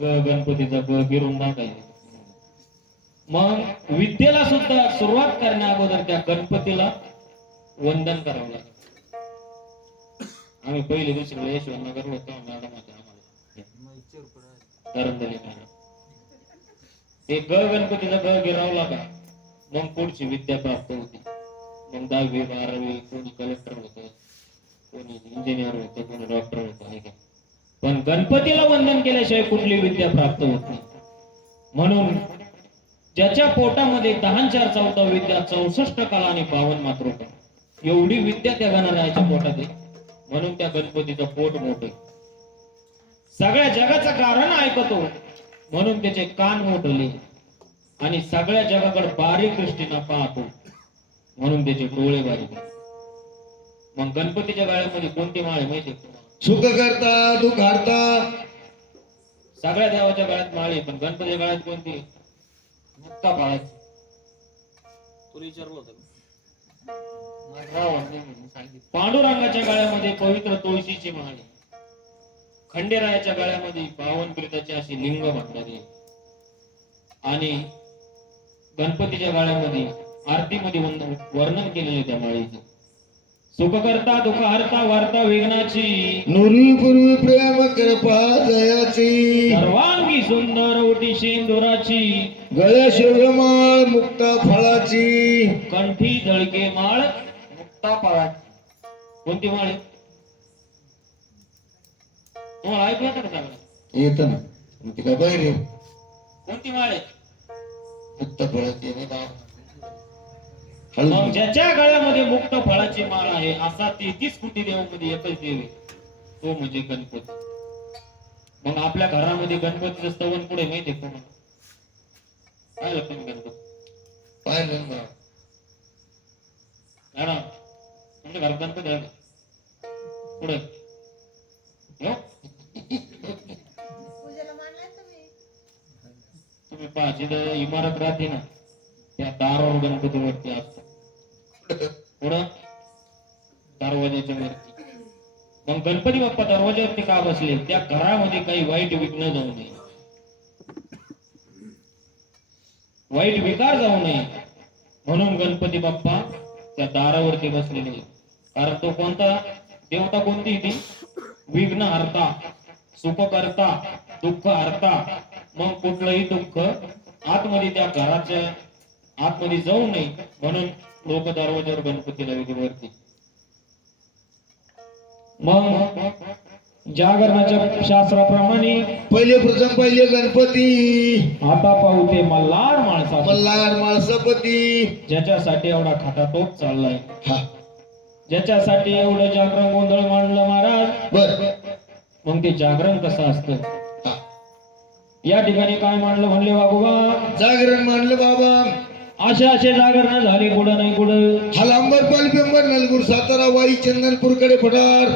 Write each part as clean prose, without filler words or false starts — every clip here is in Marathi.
गणपतीचा गिरून टाकायचं. मग विद्येला सुद्धा सुरुवात करण्या अगोदर त्या गणपतीला वंदन करावं लागेल. आम्ही पहिले दुसरीला यशवंतनगर होतो, मॅडम होते आम्हाला करंदले मॅडम. ते गणपतीचा गिरावं लागा, मग पुढची विद्या प्राप्त होती. मग 10वी 12वी कोणी कलेक्टर होतं, कोणी इंजिनियर होतं, कोणी डॉक्टर होतं. पण गणपतीला वंदन केल्याशिवाय कुठली विद्या प्राप्त होत नाही. म्हणून ज्याच्या पोटामध्ये 10×4=14 विद्या, 64 कला आणि 52 मातृका, एवढी विद्या त्या गणरायाच्या पोटात आहे. म्हणून त्या गणपतीचं पोट मोठे, सगळ्या जगाचं कारण ऐकतो म्हणून त्याचे कान मोठले, आणि सगळ्या जगाकडे बारीक दृष्टीने पाहतो म्हणून त्याचे डोळे बारीक. मग गणपतीच्या गळ्यामध्ये कोणती माळ आहे माहिती आहे? सुख करता दुःख हरता. सगळ्या देवाच्या गळ्यात माळ आहे, पण गणपतीच्या गळ्यात कोणती? मुक्ता पाळायची. तुला विचारलं होतं पांडुरंगाच्या गळ्यामध्ये पवित्र तुळशीची माळ आहे. खंडेरायाच्या गळ्यामध्ये पावनप्रीताची अशी लिंग म्हटली, आणि गणपतीच्या गळ्यामध्ये आरतीमध्ये वर्णन केलेले त्या माळीचं. सुख करता दुःख हरता वार्ता विघ्नाची, नुरी पूर्वी प्रेम कृपा दयाची, सर्वांगी सुंदर ओटी शेंदुराची, गळ्या शिवमाळ मुक्ता फळाची, कंठी दळके माळ मुक्ता फळाची. कोणती माळ आहे? तुम्हाला ऐकू येतं का? येत ना ती काय पाहिजे. कोणती माळ आहे? मुक्ता फळाची. मग ज्याच्या गळ्यामध्ये मुक्त फळाची माळ आहे, असा 33 कोटी देवामध्ये एकच देव आहे, तो म्हणजे गणपती. मग आपल्या घरामध्ये गणपतीचं स्तवन पुढे माहिती आहे तुम्हाला? पाहिलं तुम्ही गणपती? पाहिलं ना मॅडम, तुमच्या घरात गणपती आहे का? पुढे तुम्ही पहा, जिथं इमारत राहते ना त्या दारावर गणपती वरती असतो, पुढं दरवाजाच्या वरती. मग गणपती बाप्पा दरवाजावरती का बसले? त्या घरामध्ये काही वाईट विघ्न जाऊ नये, वाईट विकार जाऊ नये म्हणून गणपती बाप्पा त्या दारावरती बसलेले. कारण तो कोणता देवता? कोणती ती? विघ्न हरता, सुख करता, दुःख हरता. मग कुठलंही दुःख आतमध्ये त्या घराच्या आतमध्ये जाऊ नये म्हणून लोक दरवाजावर गणपतीला वरती. मग जागरणाच्या शास्त्राप्रमाणे पहिले गणपती, आता पाहू ते मल्हार माणसा, मल्हार माळसापती, ज्याच्यासाठी एवढा खटाटोप चाललाय, हा ज्याच्यासाठी एवढं जागरण गोंधळ मांडलं महाराज. बर मग ते जागरण कसं असतं? या ठिकाणी काय मांडलं म्हणले वागोबा? जागरण मांडलं बाबा. असे जागरण झाले, कुठं नाही कुठं. हलांबर पालपेंबर नलगुर सातारा वाई चंदनपूरकडे फटार.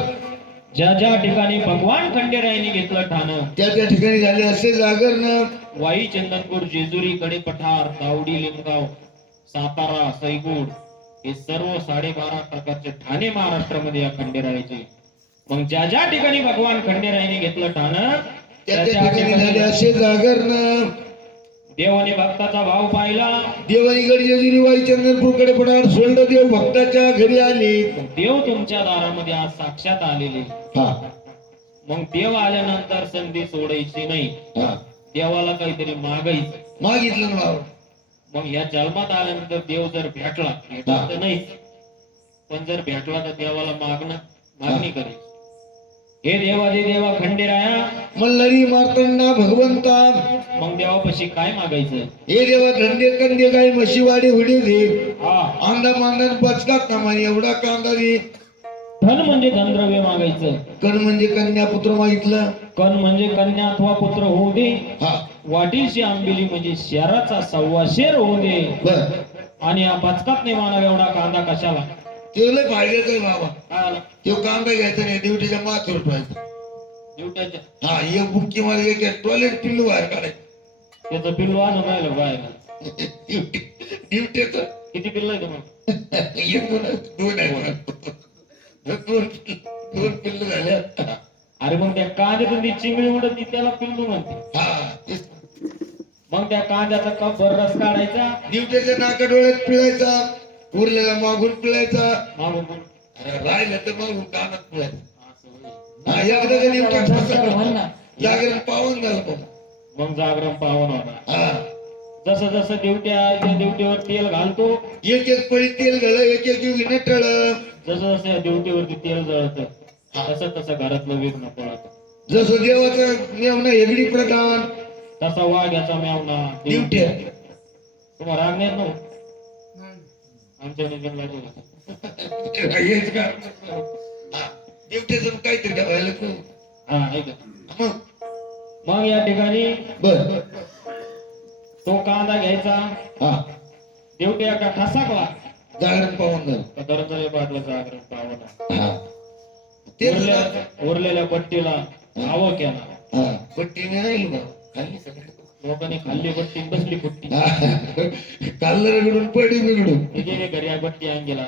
ज्या ठिकाणी भगवान खंडेरायाने घेतलं ठाण, त्या ठिकाणी झाले असे जागरण. वाई चंदनपूर, जेजुरी, कडे पठार, तावडी, लिमगाव, सातारा, सैगुड हे सर्व 12.5 प्रकारचे ठाणे महाराष्ट्रामध्ये या खंडेरायाचे. मग ज्या ठिकाणी भगवान खंडेरायाने घेतलं ठाण त्या ठिकाणी झाले असे जागरण. देवाने भक्ताचा भाव पाहिला. देवानी गड जेजुरी वाई चंदनपूरकडे पठार सोडलं. देव भक्ताच्या घरी आले. देव तुमच्या दारामध्ये आज साक्षात आलेले. हा मग देव आल्यानंतर संधी सोडायची नाही, देवाला काहीतरी मागितलं ना बाबा. मग या जन्मात आल्यानंतर देव जर भेटला तर नाही, पण जर भेटला तर देवाला मागणी करायची. हे देवादे देवा खंडेराया, मल्हारी मार्तंडा भगवंता. मग देवापाशी काय मागायचं? हे देवा धंदे कंदे गाय म्हशीवाडे हुडे दे. हा, आंदा मांदन पचका कमानी एवढा कांदा दे. धन म्हणजे धनद्रव्य मागायचं. कण म्हणजे कन्या पुत्र मागितलं. कण म्हणजे कन्या अथवा पुत्र होऊ दे. हा वाटीशी आंबिली म्हणजे शेराचा 1.25 शेर होऊ दे. बर. आणि या पचकात नाही मानावा एवढा कांदा कशाला? ते लय फायद्याचं आहे बाबा. काय आला? तो कांदा घ्यायचा नाही, ड्युटीच्या माथ्यावर ठेवायचा. ड्युट्याच्या हा एक बुक्की मध्ये एक टॉयलेट पिल्लू बाहेर काढायचं. त्याचं पिल्लू आणून राहिलं बाहेर. ड्युटीच किती पिल्ल आहे तुम्हाला? एक दोन आहे. दोन पिल्लू झाल्या. अरे मग त्या कांद्यातून ती चिंगडी उडत ती त्याला पिल्लू म्हणते. हा मग त्या कांद्याचा कपभर रस काढायचा. दिवट्याच्या नाका डोळ्यात पिळायचा, उरलेला मागून पिळायचा, मागून राहिलं तर मागून कानात पिळायचं. असं होय. हा, एकदा का दिवट्या नमस्कार म्हण ना. जागरण पावन झालं पण. मग जागरण पावन होणार. हा, जसं जसं त्या ड्युटीवर तेल घालतो, एक एक पळी तेल घाल, एक एक युगी नटळ. जसं जसं या ड्युटीवरती तेल जळत तसं तसं घरातलं विघ्न पळत. जसं देवाचा मेवना हेगडी प्रधान तसा वाघ्याचा मेवना दिवट्या. तुम्हाला राग नाही ना? आमच्या निघून हेच का? हा, दिवट्याचं काहीतरी ठेवायला तू. हा ऐका. मग मग या ठिकाणी बर. तो कांदा घ्यायचा, हा, देवटी एका ठसाकला जागरण पावन झालं. दरदरे बादलं जागरण पावन. हा, तेच ना. उरलेल्या पट्टीला आवं केला. हा, पट्टीने राहील बा. खाल्ली सगळी. लोकांनी खाल्ली पट्टी बसली फुट्टी. काल रगडून पडी बिघडून. ते गेले घरी या पट्टी अंगीला.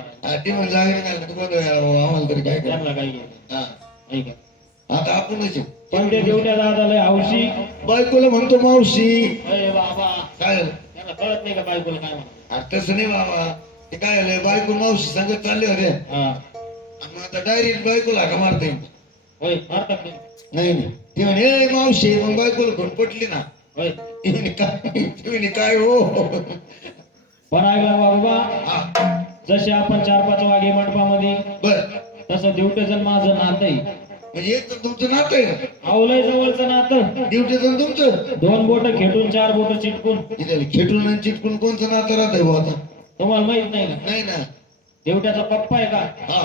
ते म्हणजे जागरण घालणं तुम्हाला आम्हाला तरी काय करा. त्यांना काही गेलं. हा, ऐका. आता आपणच आहे. पण ते देवट्या दादाला हौशी. बायकोला म्हणतो मावशी. अरे बाबा, काय झालं? त्यांना कळत नाही का बायकोला काय म्हणा. अरे तसं नाही बाबा. ते काय झालं, बायको मावशी सांगत चालले होते. हा मग आता डायरेक्ट बायकोला का मारता येईल? होय मारतात ते. नाही नाही, ते म्हणे "ए, मावशी", मग बायकोला कोण पटली ना. होय ती म्हणे, काय हो. पण ऐकला बाबा, हा, जसे आपण 4-5 वागे मंडपामध्ये, बर. तसं देवट्याचं माझं नातं आहे. म्हणजे एक तर तुमचं नातं आहे ना. आवलंय जवळचं नातं. ड्युटीचं तुमचं. 2 बोट खेटून 4 बोट चिटकून. इथे खेटून आणि चिटकून कोणचं नातं राहतंय बुवा आता? तुम्हाला माहित नाही का नाही ना. देवट्याचा पप्पा आहे का? हा,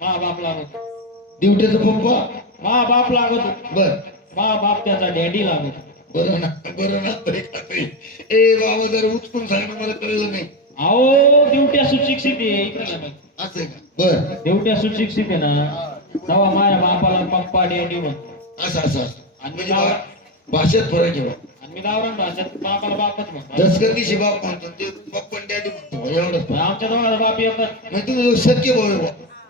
मा बाप लागत. ड्युटीचं पप्पा. मा बाप लागत. बर. मा बाप त्याचा डॅडी लागत. बरं ना, बरं ना. ए बाबा, जरा उचकून सांग ना, मला कळलं नाही. अहो देवट्या सुशिक्षित आहे. इकडे या बाई. असं आहे का? बर. देवट्या सुशिक्षित आहे ना, तेव्हा माझ्या बापाला पप्पा डॅडी म्हणतो. असं असं असं. आणि म्हणजे भाषेत फरक आहे बा. आणि मी गावरान भाषेत बापाला बापच म्हणतो. दसकंदीशी बाप म्हणतो, ते पप्पा आणि डॅडी म्हणतो, एवढंच. आमच्या दोघांचा बाप एकच. म्हणजे तुम्ही सख्य भाऊ आहे बा.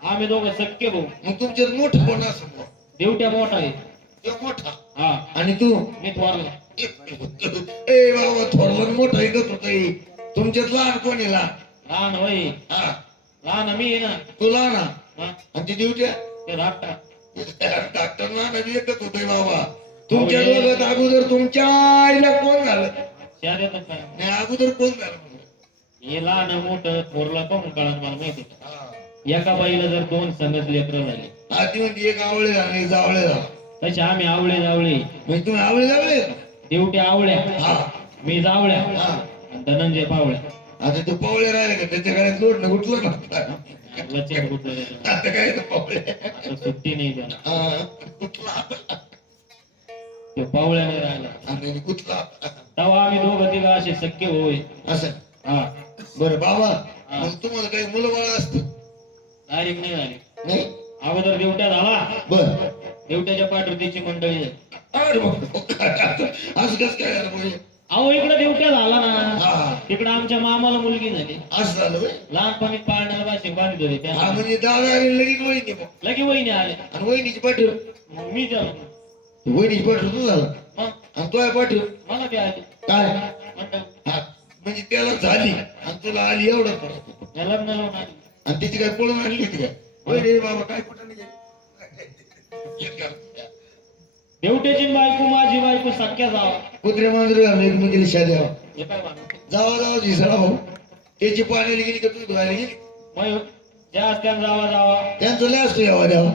आम्ही दोघं सख्खे भाऊ. मग तुमच्यात मोठं कोण असं बा? देवट्या मोठा आहे. तो मोठा. हा आणि तू? मी थोरला. ए बाबा, थोरला मोठा ऐकत होता. तुमच्यात लहान कोण आहे? लहान? लहान होय. हा, लहान मी आहे ना. तू लहान. हा, आणि ती ड्युट्या ते धाकटा. डॉक्टर लहान एकच होतोय बाबा. तुमच्या दोघात अगोदर तुमच्या आईला कोण झालं? शाळेत येतात काय? नाही, अगोदर कोण झालं म्हणलं? हे लहान मोठं थोरला पण कळत मला माहिती आहे. हा. एका बाईला जर 2 संगत लेकरं झाली, आधी म्हणजे एक आवळे झाला, एक जावळे झाला. तसे आम्ही आवळे जावळे. म्हणजे तुम्ही आवळे जावळे? देवट्या आवळ्या, हा, मी जावळ्या, हा. आणि धनंजय पावळ्या. आता ते पावळे राहिले का? त्याच्या गळ्यात लोटणं कुठलं ना. लचक कुठलं त्याचं? आता काय ते पावळे? आता सुट्टी नाही त्याला. हा, कुठला? ते पावळ्याने राहिला. आणि कुठला? तेव्हा आम्ही दोघं तिघं असे सख्खे होय. असं. हा बरं बाबा, मग तुम्हाला काही मुलं बाळ असतं? डायरेक्ट नाही झाली. नाही. अगोदर देवट्या झाला. बर. देवट्याच्या पाठवतीची मंडळी झाली. अरे बाबा, असं कसं काय झालं म्हणजे? अहो इकडे देवट्या झाला ना, हा, तिकडे आमच्या मामाला मुलगी झाली. असं झालं होय? लहानपणी पाळण्याला भाषे बांधित होते हा, त्या. म्हणजे दादा आणि लगेच वहिनी मग. लगे वहिनी आले. आणि वहिनीची पाठव. मग मी झालो. वहिनीची पाठव तू झाला. मग आणि तो पाठव मला बी आली काय? मंडळ. हा, म्हणजे त्याला झाली आणि तुला आली एवढं फरक. या लग्न लावून आली. आणि तिची काय पळून आणली होती काय? होय रे बाबा, काय कुठं नाही गेली? देवट्याची बायको माझी बायको सख्या जावा. कुत्रे मांजरे घालून एकमेकीला शाद्या. हे काय म्हणतो? जावा जावा झिसळा भाऊ. त्याची पाण्याला गेली का तू धुवायला गेली? मग ज्या असत्या जावा जावा त्यांचं लय असतो यावा द्यावा.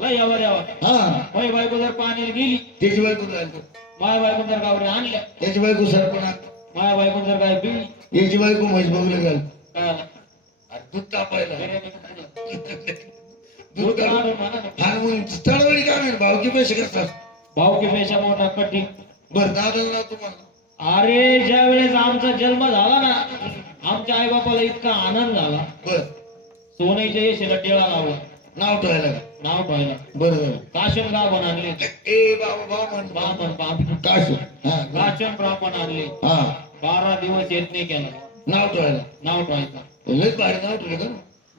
लय यावा द्यावा. हा, माझी बायको जर पाण्याला गेली, त्याची बायको जायचं. माझ्या बायको जर गावरी आणल्या, त्याची बायको सरपणा. माझ्या बायको जर काय बिळली, याची बायको म्हैस बघलं घाल. काय आलं? दूध तापायला. बिर्याणी खायला. दूध दूध काढून. काढून म्हणा ना. हा, मग तळवडी काय नाही, भावकी पैसे कसतात. भाऊ की पेशा मोठा कठी. बरं, दादा नाव तुम्हाला. अरे ज्या वेळेस आमचा जन्म झाला ना, आमच्या आई बापाला इतका आनंद झाला. बर. सोन्याच्या येशीला टिळा लावला. नाव ठेवायला का? नाव ठेवायला. बरं बरं. काशन गाभण आणले. ए बाबा बाबा म्हण. बामण बामण. काश. हा, काशन ब्राह्मण आणले. हा. 12 दिवस येत नाही केला. नाव ठेवायला. नाव ठेवायचं. लय भारी नाव ठेवलं का?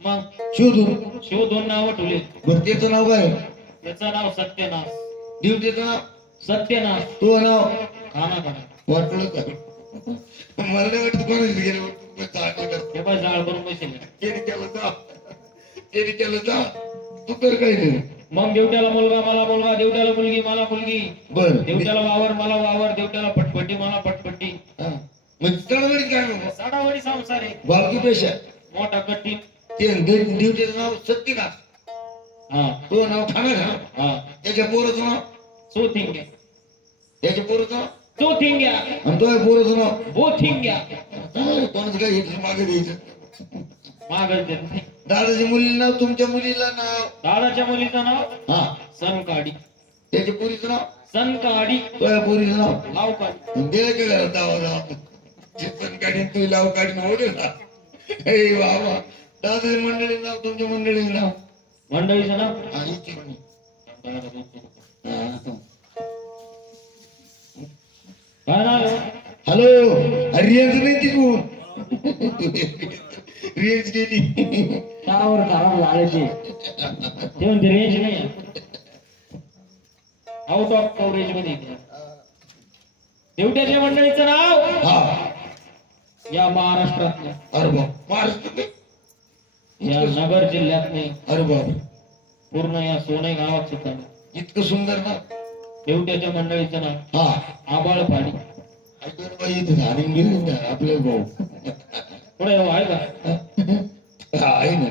मग शोधून. शिव 2 नाव ठेवले. बरं, त्याचं नाव काय? त्याचं नाव सत्यनाश. देवतेचं नाव? सत्यनाश. तो नाव? खाना खाना. वाटलं का? मला नाही वाटत कोणाची गेले हे बघ जाळ करून बसेल केली त्याला जा तू तर काही नाही मग देवट्याला मुलगा मला मुलगा देवट्याला मुलगी मला मुलगी बर देवट्याला वावर मला वावर देवट्याला पटपटी मला पटपटी म्हणजे चळवळीत काय नको साडावडी संसार आहे बालकी पेशा मोठा कट्टी ते ड्युटीचं नाव सत्तीदास हा तो नाव ठाणे घाल हा त्याच्या पोराचं नाव चोथिंग्या त्याच्या पोराचं नाव चोथिंग्या आणि तो पोराचं नाव बोथिंग्या कोणाचं काय घेतलं मागे द्यायचं मागच देत नाही दादाच्या मुलीला नाव तुमच्या मुलीला नाव दादाच्या मुलीचं नाव हा सनकाडी त्याच्या पोरीचं नाव सनकाडी तो पोरीचं नाव लावकाडी दिलं का घरात दावा चिपन काढीन तू लाव काढीन ओढे ना हे वा वा दादाच्या मंडळी नाव तुमच्या मंडळी नाव मंडळीचं नाव हा इथे म्हणे. हा. काय नाव आहे? हॅलो रियाज नाही तिकून रियाज गेली टावर खराब झाले ते म्हणते रेंज नाही आउट ऑफ कव्हरेज मध्ये देवट्याच्या मंडळीचं नाव हा या महाराष्ट्रातल्या अरे बाप महाराष्ट्र या नगर जिल्ह्यातले अरे बाप पूर्ण या सोने गावात सुद्धा इतकं सुंदर ना देवट्याच्या मंडळीचं नाव हा आबाळपाडी ऐकून बाई इथे झाडून गेले ना आपले भाऊ पुढे आहे का आहे ना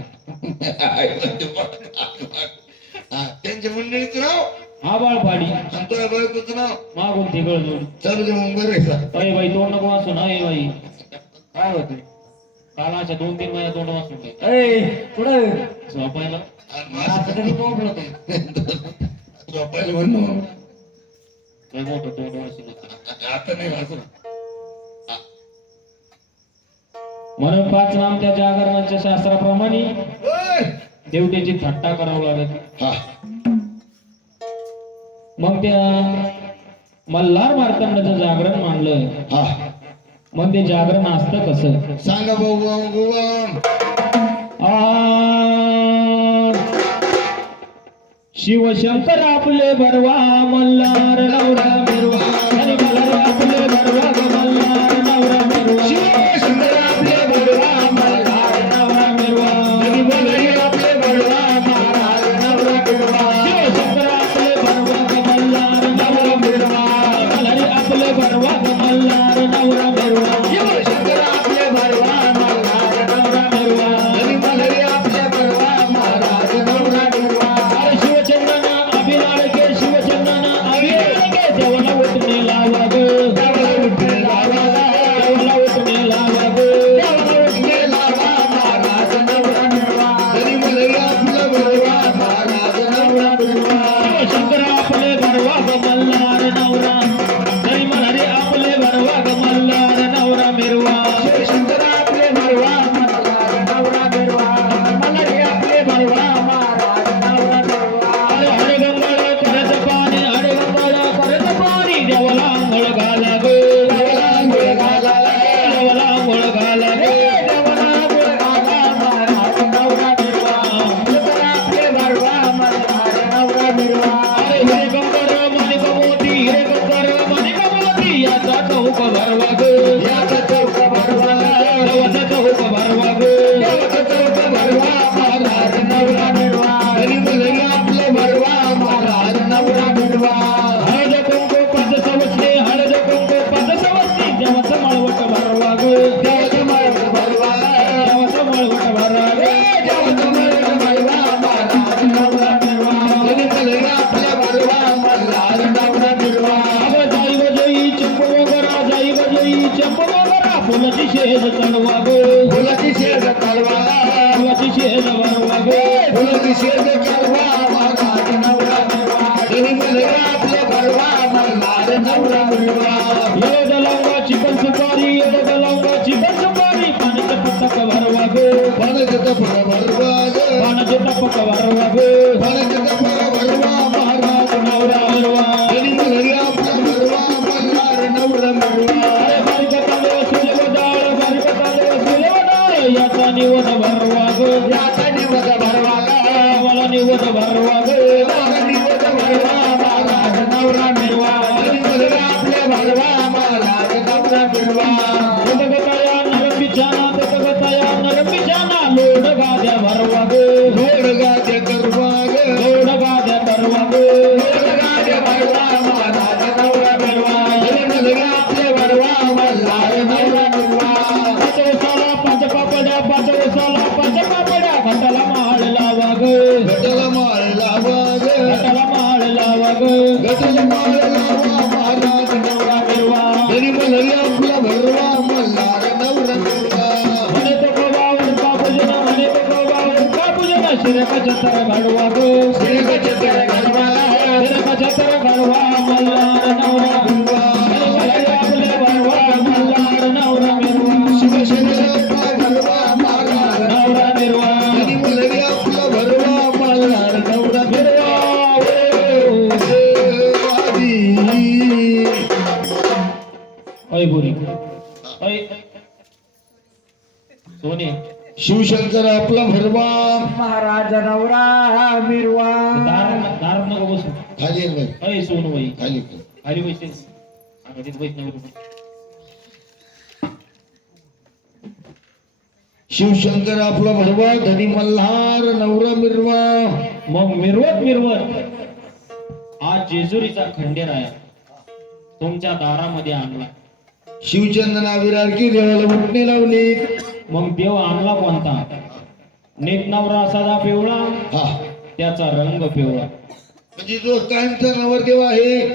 हा, त्यांच्या मंडळीचं नाव आबाळपाडी आणि तो बायकोचं नाव मागून तिकड जोड चालू दे मग बरं आहे का? अरे बाई तोंड नको वाचून अरे बाई काय होत काल अशा 2-3 महिन्या तोंड वाचून पुढे झोपायला आणि झोपायला म्हणून लय मोठं तोंड वाचून आता नाही वाचून म्हणून 5 नामत्या जागरणाच्या शास्त्राप्रमाणे देवतेची थट्टा करावं लागत हा मग त्या मल्हार मार्तंडाचं जागरण मांडलं हा मग ते जागरण असतं कसं सांगा भाऊ भगवान शिवशंकर आपले बरवा मल्हार नवरा बिरवा हरी मल्हार आपले बरवा ग मल्हार नवरा बिरवा शिवशंकर आपले बरवा मल्हार नवरा बिरवा हरी मल्हार आपले बरवा महाराज नवरा बिरवा शिवशंकर आपले बरवा ग मल्हार नवरा बिरवा मल्हारी आपले बरवा ग मल्हार नवरा बिरवा शिवशंकर आपले बरवा महाराज नवरा बिरवा हरी मल्हार आपले बरवा महाराज नवरा बिरवा शिवचंदना अभिलाड के शिवचंदना अभिलाड के देवला उठने लावा ग देवला उठने लावा देवला उठने लावा ग देवला उठने लावा महाराज नवरा बिरवा हरी मल्हार आपले बरवा महाराज नवरा बिरवा शंकर आपले बरवा ग मल्हार नवरा हरी मल्हारी आपले बरवा ग मल्हार नवरा मिरवा शिवशंकर आपले बरवा महाराज नवरा बिरवा मल्हार आपले बरवा महाराज नवरा बिरवा अरे हरे गंगळ करत पाणी हरे गंगळ करत पाणी देवला अंघोळ घाला ग देवला अंघोळ घाला देवला अंघोळ घाला ग देवला अंघोळ घाला महाराज नवरा बिरवा शिवशंकर आपले बरवा महाराज नवरा बिरवा अरे हिरे गंगर माणिक मोती हिरे गंगर माणिक मोती याचा चौक भरवा ग याचा चौक भरवा देवाचा चौक भरवा ग देवाचा चौक भरवा महाराज नवरा बिरवा हरी मल्हार आपले बरवा महाराज नवरा बिरवा हळद कुंकू 5 सवसले हळद कुंकू 5 सवसले देवाचा मळवट भरवा ग देवाचा मार्ग भरवा देवाचा मळवट भरवा ग देवाचा मार्ग भरवा महाराज नवरा बिरवा हरी मल्हार आपले बरवा महाराज नवरा बिरवा अगं जाई गजई चंपू वगरा जाई गजई चंपू वगरा फुलाची शेज चढवा ग फुलाची शेज काढवा फुलाची शेज भरवा ग फुलाची शेज काढवा महाराज नवरा बिरवा हरी मल्हार आपले बरवा महाराज नवरा बिरवा येड लवंगा चिकन सुपारी येड लवंगा चिकन सुपारी पाण्याचं पटक भरवा ग पाण्याचा टपका भरवा पाण्याचं टपक भरवा ग पाण्याचा टपका भरवा महाराज नवरा भरवा हरी मल्हार आपले बरवा महाराज नवरा बिरवा अरे बारीक तांदूळ सुलभ डाळ बारीक तांदूळ सुलभ डाळ याचा निवड भरवा ग याचा निवद भरवा मला निवड भरवा ग याचा निवद भरवा महाराज नवरा बिरवा हरी मल्हार आपले बरवा महाराज नवरा बिरवा ऐ बोरी ऐ सोने शिवशंकर आपला भरवा महाराज नवरा मिरवा दार नको बसू खाली ये बाई, ऐ सोनू बाई खाली खाली बसते आणि तिथे वैष्णव शिवशंकर आपला भरवा धनी मल्हार नवरा मिरवा. मग मिरवत आज जेजुरीचा खंडेराया तुमच्या दारामध्ये आणला. शिवचंदना विरारकी देवाला उठणे लावली. मग देव आणला कोणता? नीत नवरा सदा पिवळा हा त्याचा रंग पिवळा. म्हणजे जो कायमचा नवरदेव आहे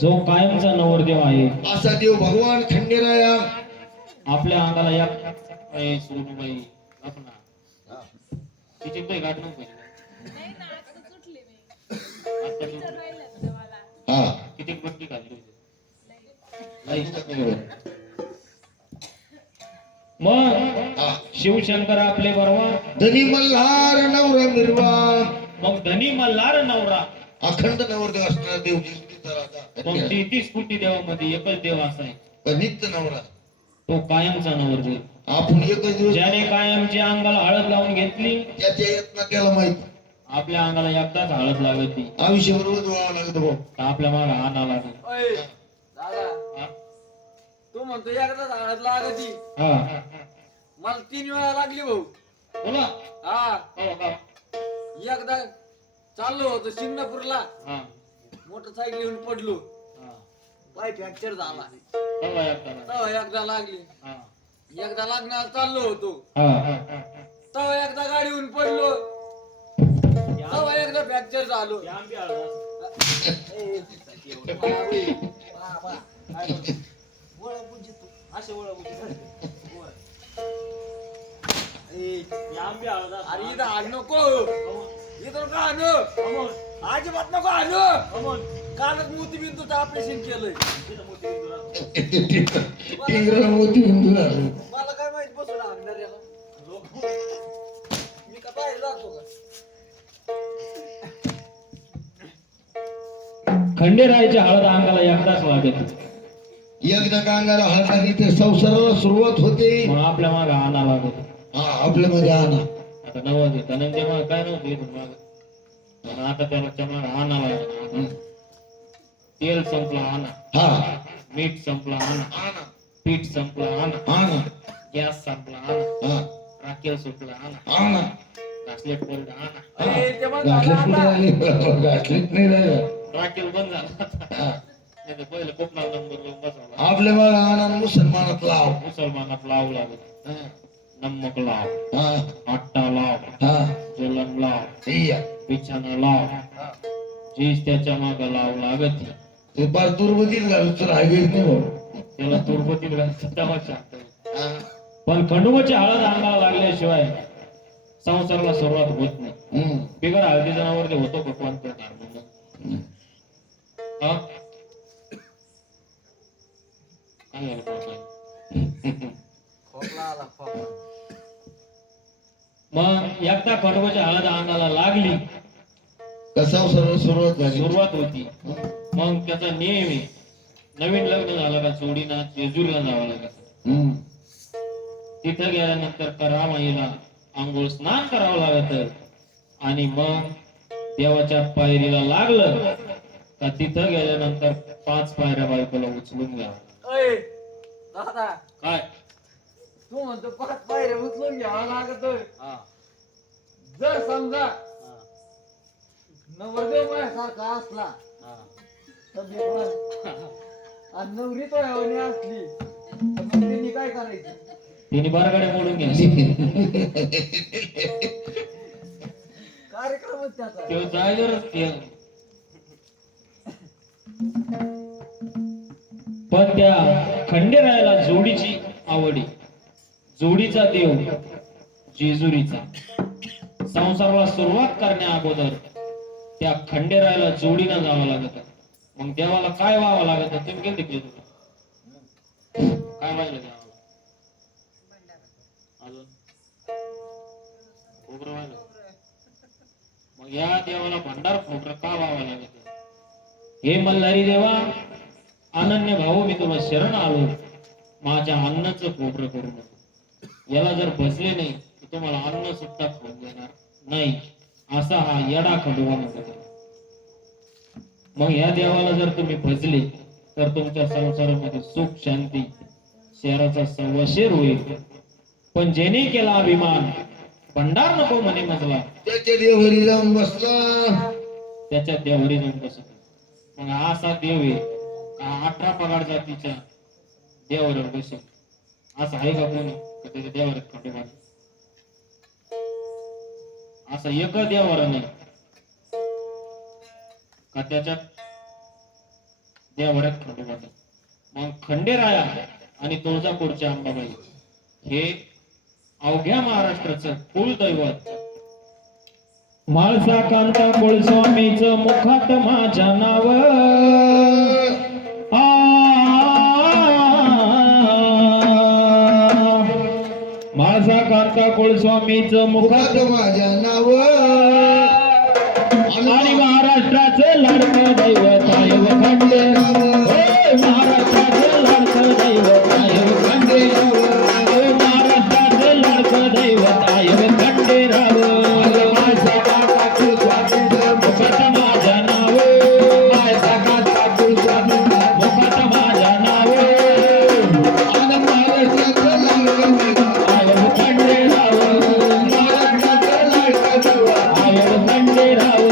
जो कायमचा नवरदेव आहे असा देव भगवान खंडेराया आपल्या अंगाला या सोनूबाई आपणा तिची काही गाठ नको हा किती बट्टी घालली मग हा शिवशंकर आपले बरोबर धनी मल्हार नवरा मिरवा. मग धनी मल्हार नवरा अखंड नवरदेव असणारा देव जिंकलीचा राजा मग 33 कोटी देवामध्ये एकच देव असा आहे नित्य नवरा. तो कायमचा नवरदेव. आपण एकच दिवस ज्याने कायमची अंगाला हळद लावून घेतली त्याच्या यत्न त्याला माहित आपल्या अंगाला एकदाच हळद लागत ती आयुष्य बरोबर जोडावं लागत भाऊ. तर आपल्या मागे आणा लागत. दादा हा? तू म्हणतो एकदा झाडात लागती हा मला 3 वेळा लागली भाऊ. बोला हा हो का? एकदा चाललो होतो शिंगणापूरला हा मोटरसायकल घेऊन पडलो हा पाय फ्रॅक्चर झाला बघा एकदा. तेव्हा एकदा लागली हा एकदा लागणार चाललो होतो हा तेव्हा एकदा गाडीहून पडलो तेव्हा एकदा फ्रॅक्चर झालो. अरे इथं आण नको इथं का आणू अजिबात नको आणू कालच मोतीबिंदूचं ऑपरेशन केलंय टिंगरा मोती बिंदू झालं. मला काय माहित बसून आणणार याला मी का बाहेर जातो का खंडेरायाच्या हळद अंगाला एकदाच लागत. एकदा कांगाला हात आली तर संसाराला सुरुवात होते. मग आपल्या मागे आणा लागत. हा आपल्या मध्ये आणा. आता नवं घेत धनंजय माग काय नव्हतं इथून माग पण आता त्याला माग आणा लागत. तेल संपला आणा, हा मीठ संपला आणा, आणा पीठ संपला आणा, आणा गॅस संपला आणा, हा राखेल सुटला आणा, आणा. घासलेट पडलं आणा, ते मग झालं गाठलीत कुठे आता. आली गाठलीत नाही राहिलं. राखेल बंद झाला. हा. नाही तर पहिलं कोकणाला नंबर लावून बसवला. आपल्या मग आणा मुसलमानात लाव. मुसलमानात लावू लागत. हा नमक लाव, हा आट्टा लाव, हा जलन लाव, या. बिछाना लाव, जीस त्याच्या माग लाव लागत. ते पार दुर्बधीत घालून तर हायवेच नाही भाऊ. त्याला तुरबतीत घालतात तेव्हा शांत. हा. पण खंडोबाची हळद अंगाला लागल्याशिवाय संसाराला सुरुवात होत नाही. हम्म. बिगर हळदी जनावर ते होतो का कोणत्या धर्माला? हम्म. हा? काय झालं पाहताय? खोकला आला खोकला. मग एकदा खंडोबाची हळद अंगाला लागली कसा सर्व सुरुवात झाली. सुरुवात होती. मग त्याचा नियम आहे नवीन लग्न झालं का जोडीना जेजुरीला जावं लागत. हम्म. तिथं गेल्यानंतर करामाईला आंघोळ स्नान करावं लागत आणि मग देवाच्या पायरीला लागलं का तिथं गेल्यानंतर 5 पायऱ्या बायकोला उचलून घ्या. अय दादा काय? तू म्हणतो 5 पायऱ्या उचलून घ्यावा लागतोय. हा. जर समजा हा. नवरदेव माझ्यासारखा असला हा. तर देवा आणि नवरी तो यावणी असली तर मग त्यांनी काय करायचं? तिने बारगाड्या मोडून घ्या. कार्यक्रमच त्याचा तो जागेवरच पण त्या खंडेरायाला जोडीची आवडी, जोडीचा देव जेजुरीचा. संसाराला सुरुवात करण्या अगोदर त्या खंडेरायाला जोडीनं जावं लागत. मग देवाला काय व्हावं लागत? तुम्ही गेलते की जेजुरीला? काय व्हायला देवाला? अजून खोबरं व्हायला. मग या देवाला भंडार खोबरं का व्हावं लागत? हे मल्हारी देवा, अनन्य भाऊ मी तुला शरण आलो. माझ्या अन्नाचं कोपरं करू नको. याला जर बसले नाही तर तुम्हाला अन्न सुद्धा खाऊन देणार नाही, असा हा येडा खडूवा म्हणतो. मग या देवाला जर तुम्ही भजले तर तुमच्या संसारामध्ये सुख शांती शहराचा सव्वाशेर होईल. पण ज्याने केला अभिमान भंडार नको म्हणे मजला, त्याच्या देवरी जाऊन बसला. त्याच्या देवरी जाऊन बसतो. मग हा असा देव आहे का 18 पगार जातीच्या देवावर बसेल? असं आहे का कोणी का त्याच्या देवावर खंडोबा? असं एक देवावर नाही का त्याच्या देवावर खंडोबा. मग खंडेराया आणि तुळजापूरचे अंबाबाई हे अवघ्या महाराष्ट्राचं कुलदैवत. म्हाळसा कांता कुळस्वामीचं मुखात माझ्या नाव, म्हाळसा कांता कुळस्वामीचं मुखात मुखात माझ्या नाव आणि महाराष्ट्राचं लाडकं दैवत आहे खंडेराव. महाराष्ट्राचं लाडकं दैवत आहे खंडेराव. महाराष्ट्राचं लाडकं दैवत आहे खंडेराव. मुखात माझ्या नाव, मुखात माझ्या नाव आहे खंडेराव. आहे खंडेराव.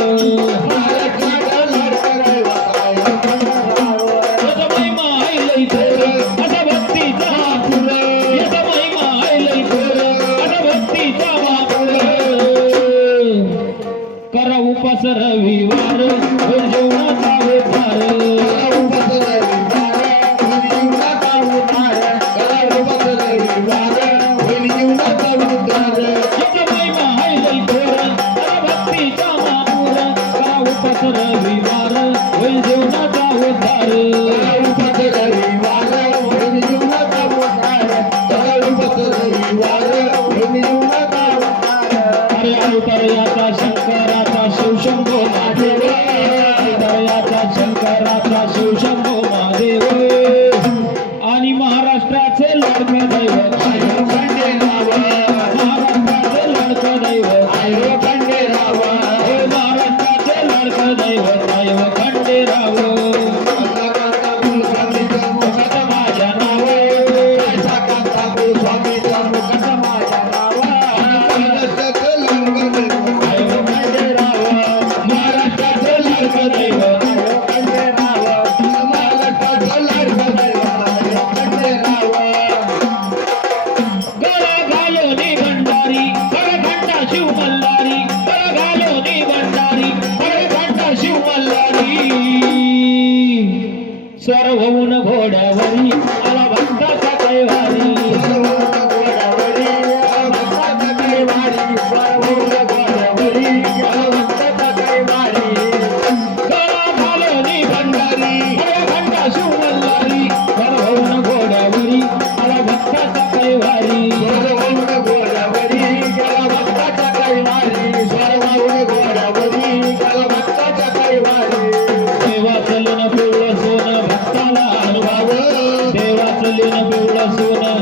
याचा महिमा आहे लई थोर, असा भक्तीचा महापूर. याचा महिमा आहे लई थोर, असा भक्तीचा महापूर. करा उपास रविवार होईल जेवणाचा उद्धार. याचा महिमा आहे लई थोर, असा भक्तीचा महापूर. करा उपास रविवार होईल जेवणाचा उद्धार. अरे अवतरयाचा शंकराचा शिवशंभो महादेव, अवतरयाचा शंकराचा शिवशंभो महादेव. आणि महाराष्ट्राचे लाडकं दैवत आहे खंडेराव. महाराष्ट्राचे लाडकं दैवत आहे खंडेराव. हे महाराष्ट्राचे लाडकं दैवत आहे खंडेराव. मुखात माझ्या नाव, मुखात माझ्या नाव महाराष्ट्राचं लाडकं दैवत खंडेराव. गळा घालोनी भंडारी खडखंडा शिव मल्हारी, गळा घालोनी भंडारी खडखंडा शिव मल्हारी. स्वर होऊन घोड्यावरी आला भक्ताचा कैवारी. गळा घालोनी भंडारी खडखंडा शिव मल्हारी, स्वर होऊन घोड्यावरी आला भक्ताचा कैवारी. देवाचं लीन पिवळं सोनं भक्ताला अनुभव, देवाचं लीन पिवळं सोनं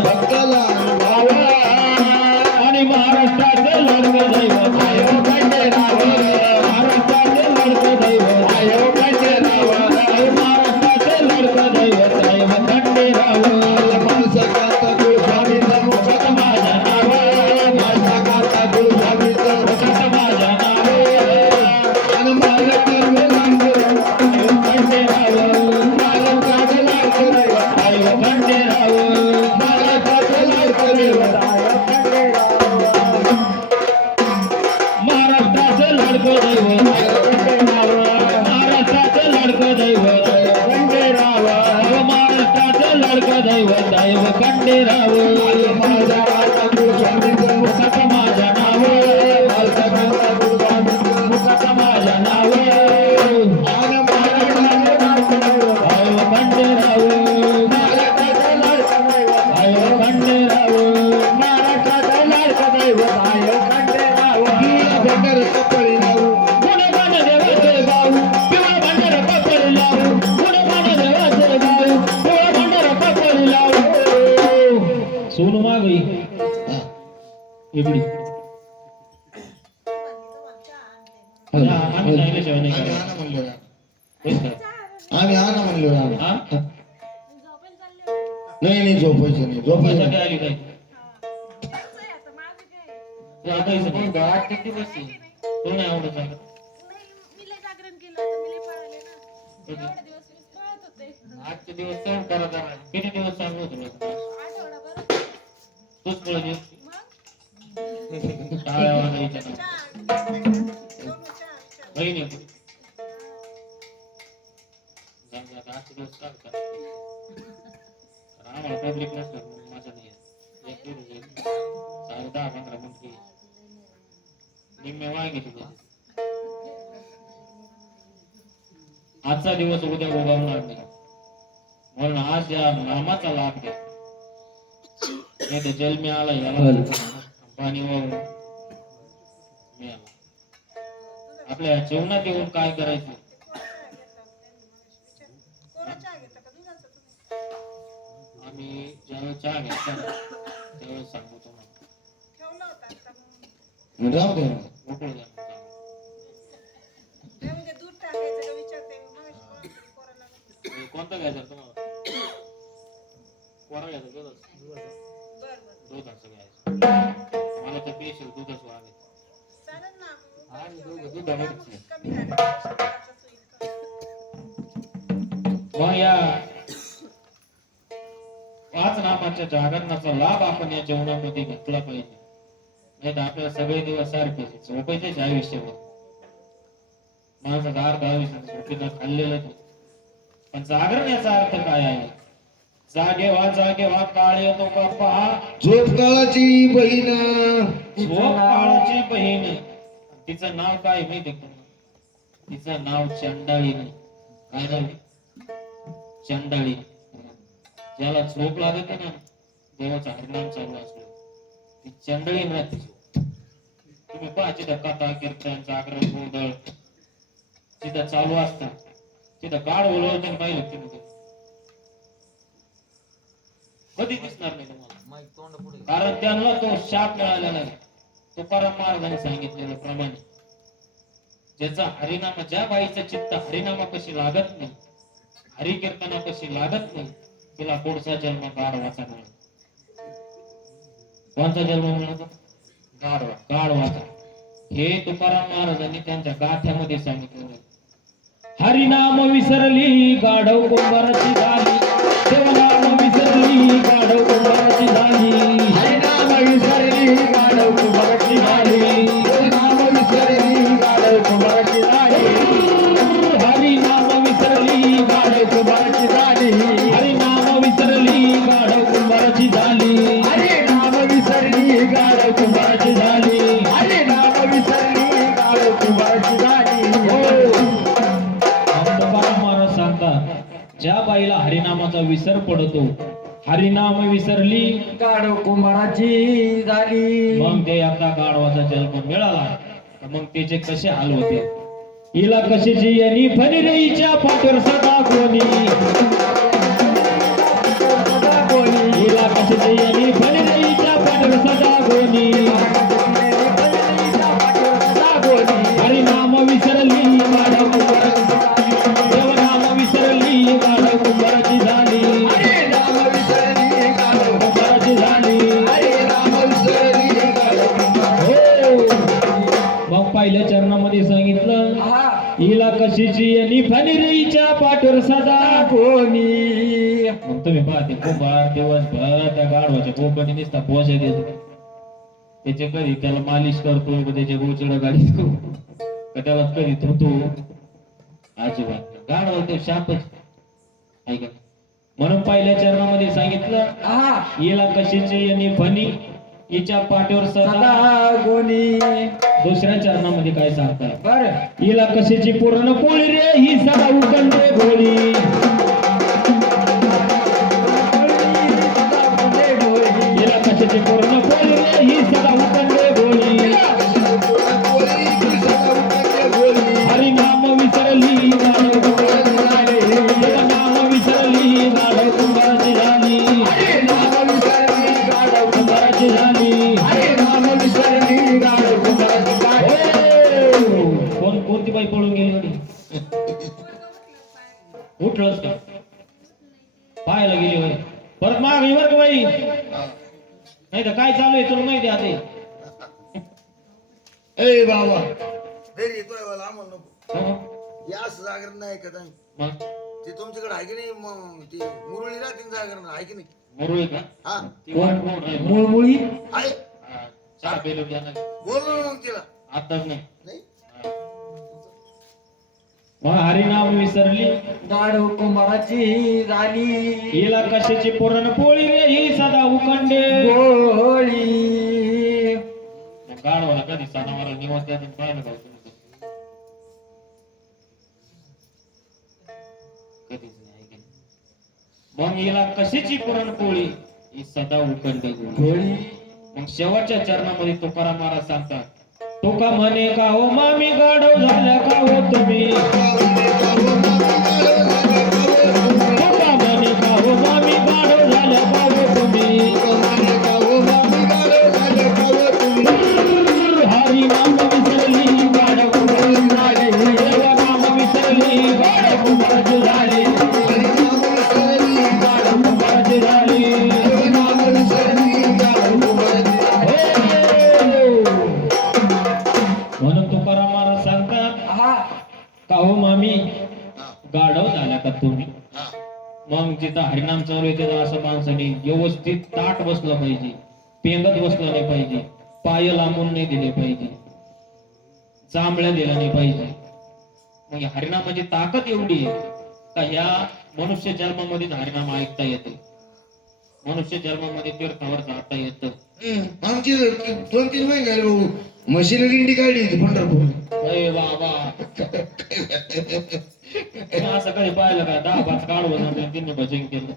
आणि महाराष्ट्राचं लाडकं दैवत आहे खंडेराव. महाराष्ट्राचं लाडकं दैवत आहे खंडेराव. महाराष्ट्राचं लाडकं दैवत आहे खंडेराव. मुखात माझ्या नाव, मुखात माझ्या नाव खंडेराव. आहे खंडेराव. महाराष्ट्राचं लाडकं दैवत आहे खंडेराव. महाराष्ट्राचं लाडकं दैवत आहे खंडेराव. महाराष्ट्राचं लाडकं दैवत आहे खंडेराव. मुखात माझ्या नाव, मुखात माझ्या नाव आहे खंडेराव. आहे खंडेराव. गुणगान देवाचे गाऊ पिवळं भांडार कपरी लावू, गुणगान देवाचे गाऊ पिवळं भांडार कपरी लावू. सोनू मागई हा. एवढी हॅलो. आम्ही जायल्याशिवाय नाही आम्ही करायचं. आणा म्हणलो ना. होय का? आम्ही आणा म्हणलो ना. हा? नाही नाही झोपायचं नाही झोपायसाठी झोपायचं आली काय तू आता इथं नाही. गावात किती दिवस आहे? तुला नाही आवडत जागा? आजचे दिवस सहन करा जरा. किती दिवस सांगू तुला तूच पळत येस. टाळ्या वाजायच्या ना. बहीण आहे तू. जाऊ दे, आजचे दिवस काढ करा. आम्हाला पब्लिक नसतं म्हणून मजा नाही येत. एक दिवस येईल. साडे 10-15 मिनिट गेली. निम्मे वांगे तुझे. आजचा दिवस उद्या उगवणार नाही म्हणून आज या नामाचा लाभ घ्या. नाही तर जन्मी आला याला पाणी वाहून मी आला. आपल्या जेवणात येऊन काय करायचं आम्ही ज्यावेळेस चहा घ्यायचा ना, त्यावेळेस सांगू तुम्हाला राहू दे ना. मोकळं द्या मग जाऊ. कोणता घ्यायचा रे तुम्हाला? कोणा घ्यायचा? दुधाचं घ्यायचं. मला तर स्पेशल दूधच वागायचं. आणि दोघं दुधावरच. मग या 5 नामाच्या जागरणाचा लाभ आपण या जेवणामध्ये घेतला पाहिजे. नाही तर आपल्याला सगळे दिवस सारखे झोपायचेच आयुष्यभर. माणसाचा अर्ध आयुष्य झोपेनं खाल्लेलं नाही. पण जागरण याचा अर्थ काय आहे? जागे व्हा काळ येतो का पहा. झोप काळाची बहीण झोप काळाची बहीण. तिचं नाव काय माहिती का तुम्हाला? तिचं नाव चंडाळी नाही. काय नाव? चंडाळी. ज्याला झोप लागत ना, देवाचं हरिनाम चालू असलं ती चंडाळी राहते. तुम्ही पहा तिथं कथा कीर्तन जागरण गोंधळ तिथं चालू असतात. तिथं गाढ बोलवते पाहिलं तुम्ही कधी दिसणार नाही तुम्हाला. कारण त्यांना तो शाप मिळालेला आहे. तुकाराम महाराजांनी सांगितलेल्या प्रमाणे ज्याचा हरिनामा, ज्या बाईचं चित्त हरिनामा कशी लागत नाही, हरिकीर्तना कशी लागत नाही, तिला पुढचा जन्म गाढवाचा मिळतो. कोणता जन्म मिळतो? गाढवाचा. हे तुकाराम महाराजांनी त्यांच्या गाथ्यामध्ये सांगितलेलं आहे. हरिनाम विसरली गाढव कुंभाराची झाली. देवनाम विसरली गाढव कुंभाराची झाली. हरिनाम विसरली गाढव कुंभाराची झाली. देवनाम विसरली गाढव कुंभाराची झाली. हरिनाम विसरली गाढव कुंभाराची झाली. हरिनाम विसरली गाढव कुंभाराची झाली. हरिनाम विसरली गाढव कुंभाराची झाली. हरिनाम विसरली गाढव कुंभाराची झाली. तुकाराम महाराज सांगतात, ज्या बाईला हरिनामाचा विसर पडतो, हरिनाम विसरली गाढव कुंभाराची झाली. मग ते आता गाढवाचा जन्म मिळाला तर मग त्याचे कसे हाल होते. हिला कशाची यांनी फणिरेईच्या पाठीवर सदा कोणी. हिला कशाची यांनी फणिरेईच्या पाठीवर सदा कोणी. हरिनाम विसरली गाढव कुंभाराची झाली. देवनाम विसरली गाढव कुंभाराची झाली. हरिनाम विसरली गाढव कुंभाराची झाली. हरिनाम विसरली गाढव कुंभाराची. हो. मग पहिल्या चरणामध्ये सांगितलं, हिला कशीची यांनी फणिरेईच्या पाठीवर सदा कोणी. मग तुम्ही पाहते कुंभार दिवसभर त्या गाढवाच्या कोकणी नुसता पोषा देतो. त्याचे कधी त्याला मालिश करतो, त्याचे गोचड गाडीतो, का त्याला कधी धुतो. अजिबात गाढवा तो शापच ऐका. म्हणून पहिल्या चरणामध्ये सांगितलं, हिला कशीची यांनी फणी हिच्या पाठीवर सदा कोणी. दुसऱ्या चरणामध्ये काय सांगतात? बर हिला कशाची पूर्ण पोळी रे ही सदा उकंडे भोळी. हिला कशाची पूर्ण पोळी रे ही सदा उकंडे भोळी. हरिनाम विसरली गाढव कुंभाराची झाली. देवनाम विसरली गाढव कुंभाराची झाली. हरिनाम विसरली गाढव परत माग वर का बाई हा. नाही तर काय चालू आहे तुला माहिती आहे आता. ए बाबा घरी येतोय मला आम्हाला नको हो. या असं जागरण नाही का ताई? मग ते तुमच्याकडे आहे की नाही मग ती मुरळी राहते ना जागरण आहे की नाही? मुरळी का हा ती वाट कोण आहे? मुळमुळी आहे हा, चहा पेलो की आता. बोल ना मग तिला आताच नाही. नाही मग हरिनाम विसरली गाढव कुंभाराची झाली हिला कशाची पुरणपोळी रे ही सदा उखंडे. गोळी मग गाढवाला कधी सणावारा निवास द्यायचं पाहिलं का तुम्ही? कधीच नाही ऐकलं. मग हिला कशाची पुरणपोळी ही सदा उखंडे गोळी. मग शेवटच्या चरणामध्ये तुकाराम महाराज सांगतात, तुका म्हणे का हो मामी गाढव झाल्या का हो तुम्ही. तुका म्हणे का हो मामी गाढव झाल्या का हो तुम्ही. हरी नाम विसरली गाढव झाली. देवा नाम विसरली गाढव कुंभाराची झाली. गाढव कुंभाराची झाली. म्हणून तुकाराम महाराज सांगतात का हो मामी गाढव झाल्या का तुम्ही. मग जिथं हरिनाम चालू आहे तिथं असं माणसाने व्यवस्थित ताट बसलं पाहिजे, पेंगत बसलं नाही पाहिजे, पाय लांबून नाही दिले पाहिजे, जांभळ्या दिल्या नाही पाहिजे. मग या हरिनामाची ताकद एवढी आहे का ह्या मनुष्य जन्मामध्ये हरिनाम ऐकता येते, मनुष्य जन्मामध्ये तीर्थावर जाता येतं. आमची 2-3 महिने झाले भाऊ मशीन दिंडी काढली होती पंढरपूर. अरे बाबा असं कधी पाहिलं का 10-5 काढून तिने भजन केलं.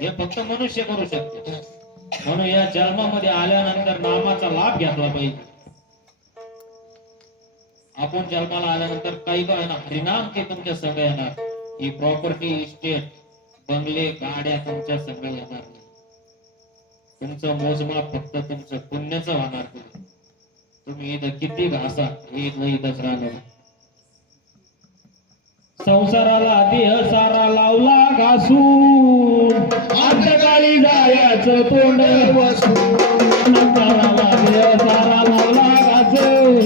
हे फक्त मनुष्य करू शकते. म्हणून या जन्मामध्ये आल्यानंतर नामाचा लाभ घेतला पाहिजे. आपण जन्माला आल्यानंतर काही काय ना हरिनाम ते तुमच्या संग येणार. ही प्रॉपर्टी इस्टेट बंगले गाड्या तुमच्या संग येणार नाही. तुमचं मोजमाप फक्त तुमचं पुण्याचं होणार. तुम्ही इथं किती घासा हे इथंच राहणार. संसाराला देह सारा लावला घासून अंतकाळी जायचं तोंड वासून. संसाराला देह सारा लावला घासून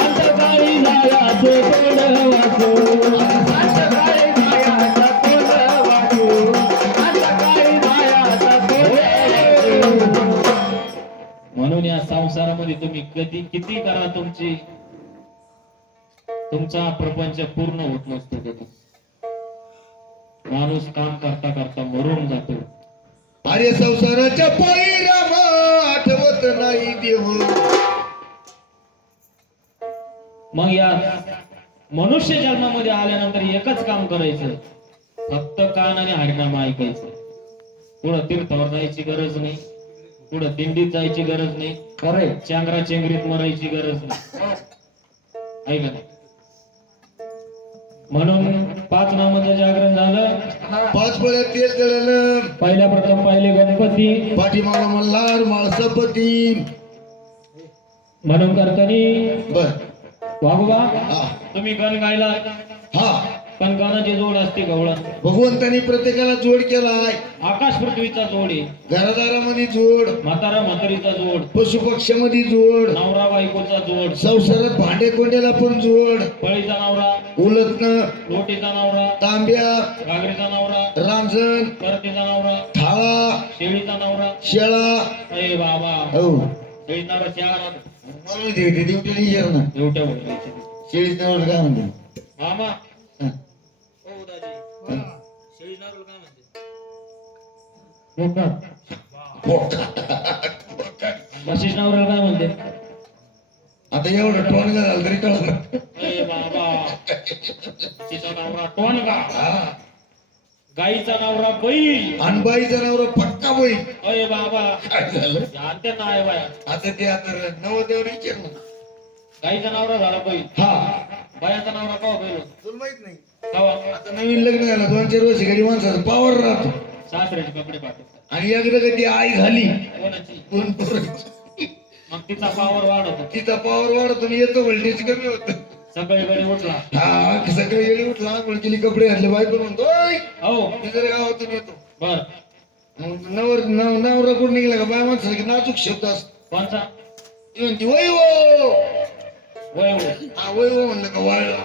अंतकाळी जायचं तोंड वासून. अंतकाळी जायचं तोंड वासून. अंतकाळी जायचं तोंड. म्हणून या संसारामध्ये तुम्ही किती करा तुमचा प्रपंच पूर्ण होत नसतो. कधी माणूस काम करता करता मरून जातो. अरे संसाराच्या पायी राम आठवत नाही देव. मग या मनुष्य जन्मामध्ये आल्यानंतर एकच काम करायचं, फक्त कान आणि हरिनाम ऐकायचं. पुढं तीर्थावर जायची गरज नाही, पुढं दिंडीत जायची गरज नाही, खरंय चांगरा चेंगरीत मरायची गरज नाही. ऐका नाही. म्हणून 5 नामाचं जागरण झालं. 5 वेळा तेल जळलं. पहिल्या प्रथम पाहिले गणपती, पाठीमागं मल्हार माळसपती. म्हणून करतानी बर वागोबा हा तुम्ही गण गायला, हा पण गाण्याची जोड असते गवळण. भगवंतानी प्रत्येकाला जोड केलाय. आकाश पृथ्वीचा जोड आहे, घरादारामध्ये जोड, म्हातारा म्हातारीचा जोड, पशु पक्ष्यामध्ये जोड, नवरा बायकोचा जोड, संसारात भांडे कोंड्याला पण जोड, पळीचा नवरा, उलटणं, लोटीचा नवरा, तांब्या, घागरीचा नवरा, रांजण, करतीचा नवरा, थाळा, शेळीचा नवरा. शेळा. अरे बाबा हो शेळीचा नवरा शेळा म्हणून ते ड्युटी विचार ना. एवढ्या बोलायचे शेळीच नाव काय म्हणते. मामा. हा. ओ दाजी शेळी नवरा काय म्हणते? म्हशीच नवरा काय म्हणते? आता एवढं टोन झालं तरी कळलं. अरे बाबा तिचा नवरा टोनगा, हा. गाईचा नवरा बैल, अनबाईचा नवरा पक्का बैल. अरे बाबा काय झालं आणते ना आहे बाया. आता ते आता नवदेवर विचार ना. गाईचा नवरा झाला बैल, हा बायाचा नवरा कवा बैल तुला माहित नाही कवा? आता नवीन लग्न झालं 2-4 वर्ष घरी माणसाचा पावर राहतो. सासऱ्याचे कपडे पाठवतात. आणि एकदा कधी आई झाली कोणाची? 2 पोरं. मग तिचा पावर वाढवतो. तिचा पावर वाढतो आणि येतो व्होल्टेज कमी होत. सकाळी वेळी उठला हा सकाळी गेली उठला आंघोळ केली कपडे घातले बायको म्हणतो "ओय, हो मी जर गावातून येतो बर मग नवरा कोण निघाला का बाय माणसाला नाजूक शब्द असतो कोणचा ती म्हणते वय हो वय हा वय हो म्हणलं का वाळला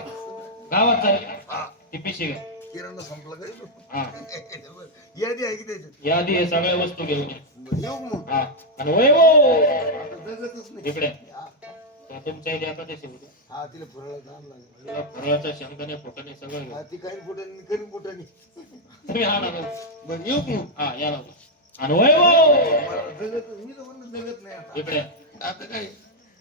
गावात चालली हा ती पिशी घ्या किराणा संपला काय हा यादी आहे की त्याच्यात यादी हे सगळ्या वस्तू घेऊन ये. येऊ मग हा आणि वय वो आता जगतच नाही इकडे तर तुमच्या इथे आता ते हा तिला फुरायला जाम लागेल तुला फराळाचं शेंगदाणे फुटाणे सगळं घेऊ हा ती काही फुटाने करी फुटाने तुम्ही हा ना बरं येऊ मग हा या ना आणि वय वो मला जगत मी तर म्हणलं जगत नाही आता इकडे आता काय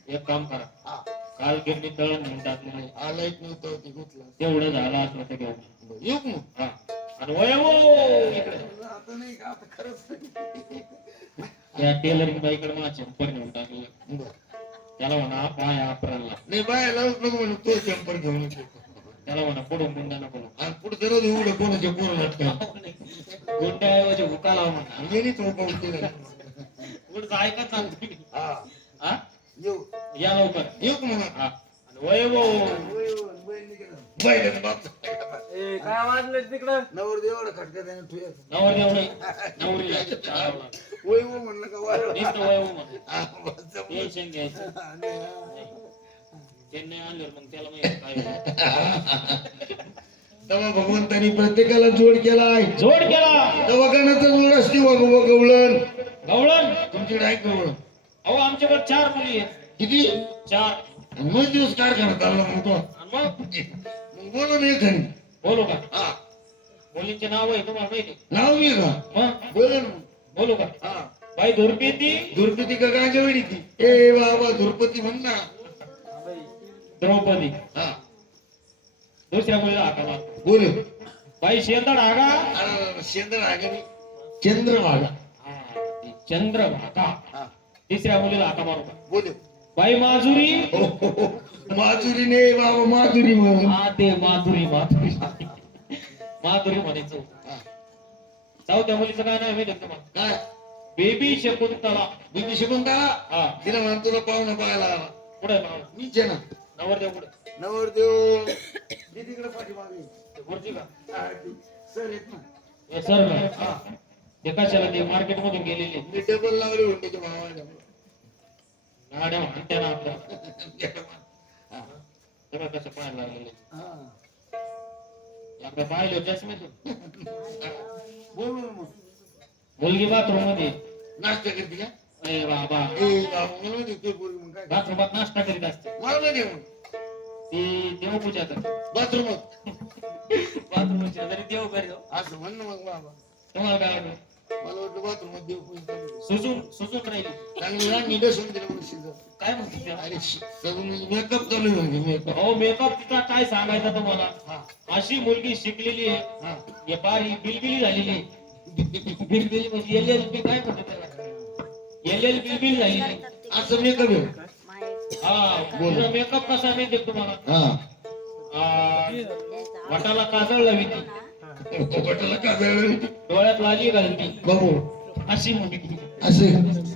एक काम करा हा काल गिरणी तळण घेऊन टाकलेले आलायच नव्हतं ते गुतला तेवढं झालं असलं ते घेऊन येऊ मग हा आणि वय वो इकडे आता नाही का आता खरंच नाही त्या टेलरिंग बाईकडे मला चंपर घेऊन टाकलं बरं. त्याला म्हणा पाय आपराला नाही बाय लावूच नको म्हणून तो चंपर घेऊन येतो त्याला म्हणा पुढून गुंड्या नको लावू. आणि पुढे जरा एवढं कोणाच्या पोरं लटका गुंड्याऐवजी हुका लाव म्हणा गेली तो पावती पुढचं ऐका चालतं हा हा येऊ या लवकर येऊ का मग हा आणि वय वो बैल बाप काय वाजलं तिकडं नवर देवढं खटका त्याने ठुया नवर नाही नवरीला चालवला. वय हो म्हणलं का वाय नुसतं वय वो म्हणा हा, बस जमलं. टेन्शन घ्यायचं आणि चेन्नई आणलं मग त्याला माहिती काय होईल. तेव्हा भगवंतानी प्रत्येकाला जोड केलाय जोड केला दवाखान्याचा जोड असते गवळण गवळण तुमच्याकडे आहे गवळण अहो आमच्याकडे 4 मुली आहेत किती 4 मग दिवस कारखाना चालला मग तो आणि मग मग बोला नाही एखादी बोलू का हा मुलींचे नाव आहे तुम्हाला माहिती नाव मी का मग बोला ना बोलू का हा बाई धुरपी ती धुरपती का गांजवडी ती ए बाबा धुरपती म्हण ना द्रौपदी हा दुसऱ्या मुलीला हाका मारतो बोल बाई शेंदड आगा शेंद्र आहे मी चंद्रभागा चंद्रभागा हा तिसऱ्या मुलीला हाका मारू का बोल बाई माजुरी माधुरी नाही बाबा माधुरी म्हण हा ते माधुरी माधुरी माधुरी म्हणायचं हा. चौथ्या मुलीचं काय नाव माहिती तुम्हाला काय बेबी शकुंतला बिबी शकुंतला हा तिला म्हण तुला पाहुणा पाहायला आला पुढे नाव मीच आहे ना नवरदेव पुढे नवरदेव दीदीकडे पाठीमागे खुर्ची का सर येत ना हे सर ना ते कशाला ते मार्केट मधून गेलेले मी टेबल लावले होते भावाला गाड्या म्हणत्या ना आपल्या तेव्हा कसं पाहायला लागलेले आपल्या पाहिलं चष्मेतून बोल बोल मग मुलगी बाथरूम मध्ये नाश्ता करते का अरे बाबा ए बाबा मला माहिती तू पोरगी मग काय बाथरूमात नाश्ता करीत असते मला नाही मग ती देवपूजा करते बाथरूमात बाथरूमच्या जरी देव करी असं म्हण ना मग बाबा तुम्हाला काय वाटलं मला वाटलं बाथरूमात देव पूजता सुजून राहिली चांगली रांगी डसून दिलं म्हणून शिजत काय म्हणते त्या? अरे सगळं मेकअप चालू आहे म्हणजे मेकअप अहो मेकअप तिचा काय सांगायचा तुम्हाला हा अशी मुलगी शिकलेली आहे हा हे पार ही बिलबिली झालेली आहे बिलबिली म्हणजे LLB काय म्हणते त्याला LL बिलबिल झालेली आहे. असं मेकअप आहे हा तिचा मेकअप कसा माहिती आहे तुम्हाला हा वटाला काजळ लावी ती पोपटाला का वेळ डोळ्यात लाली घालती बाबू अशी मुलगी असे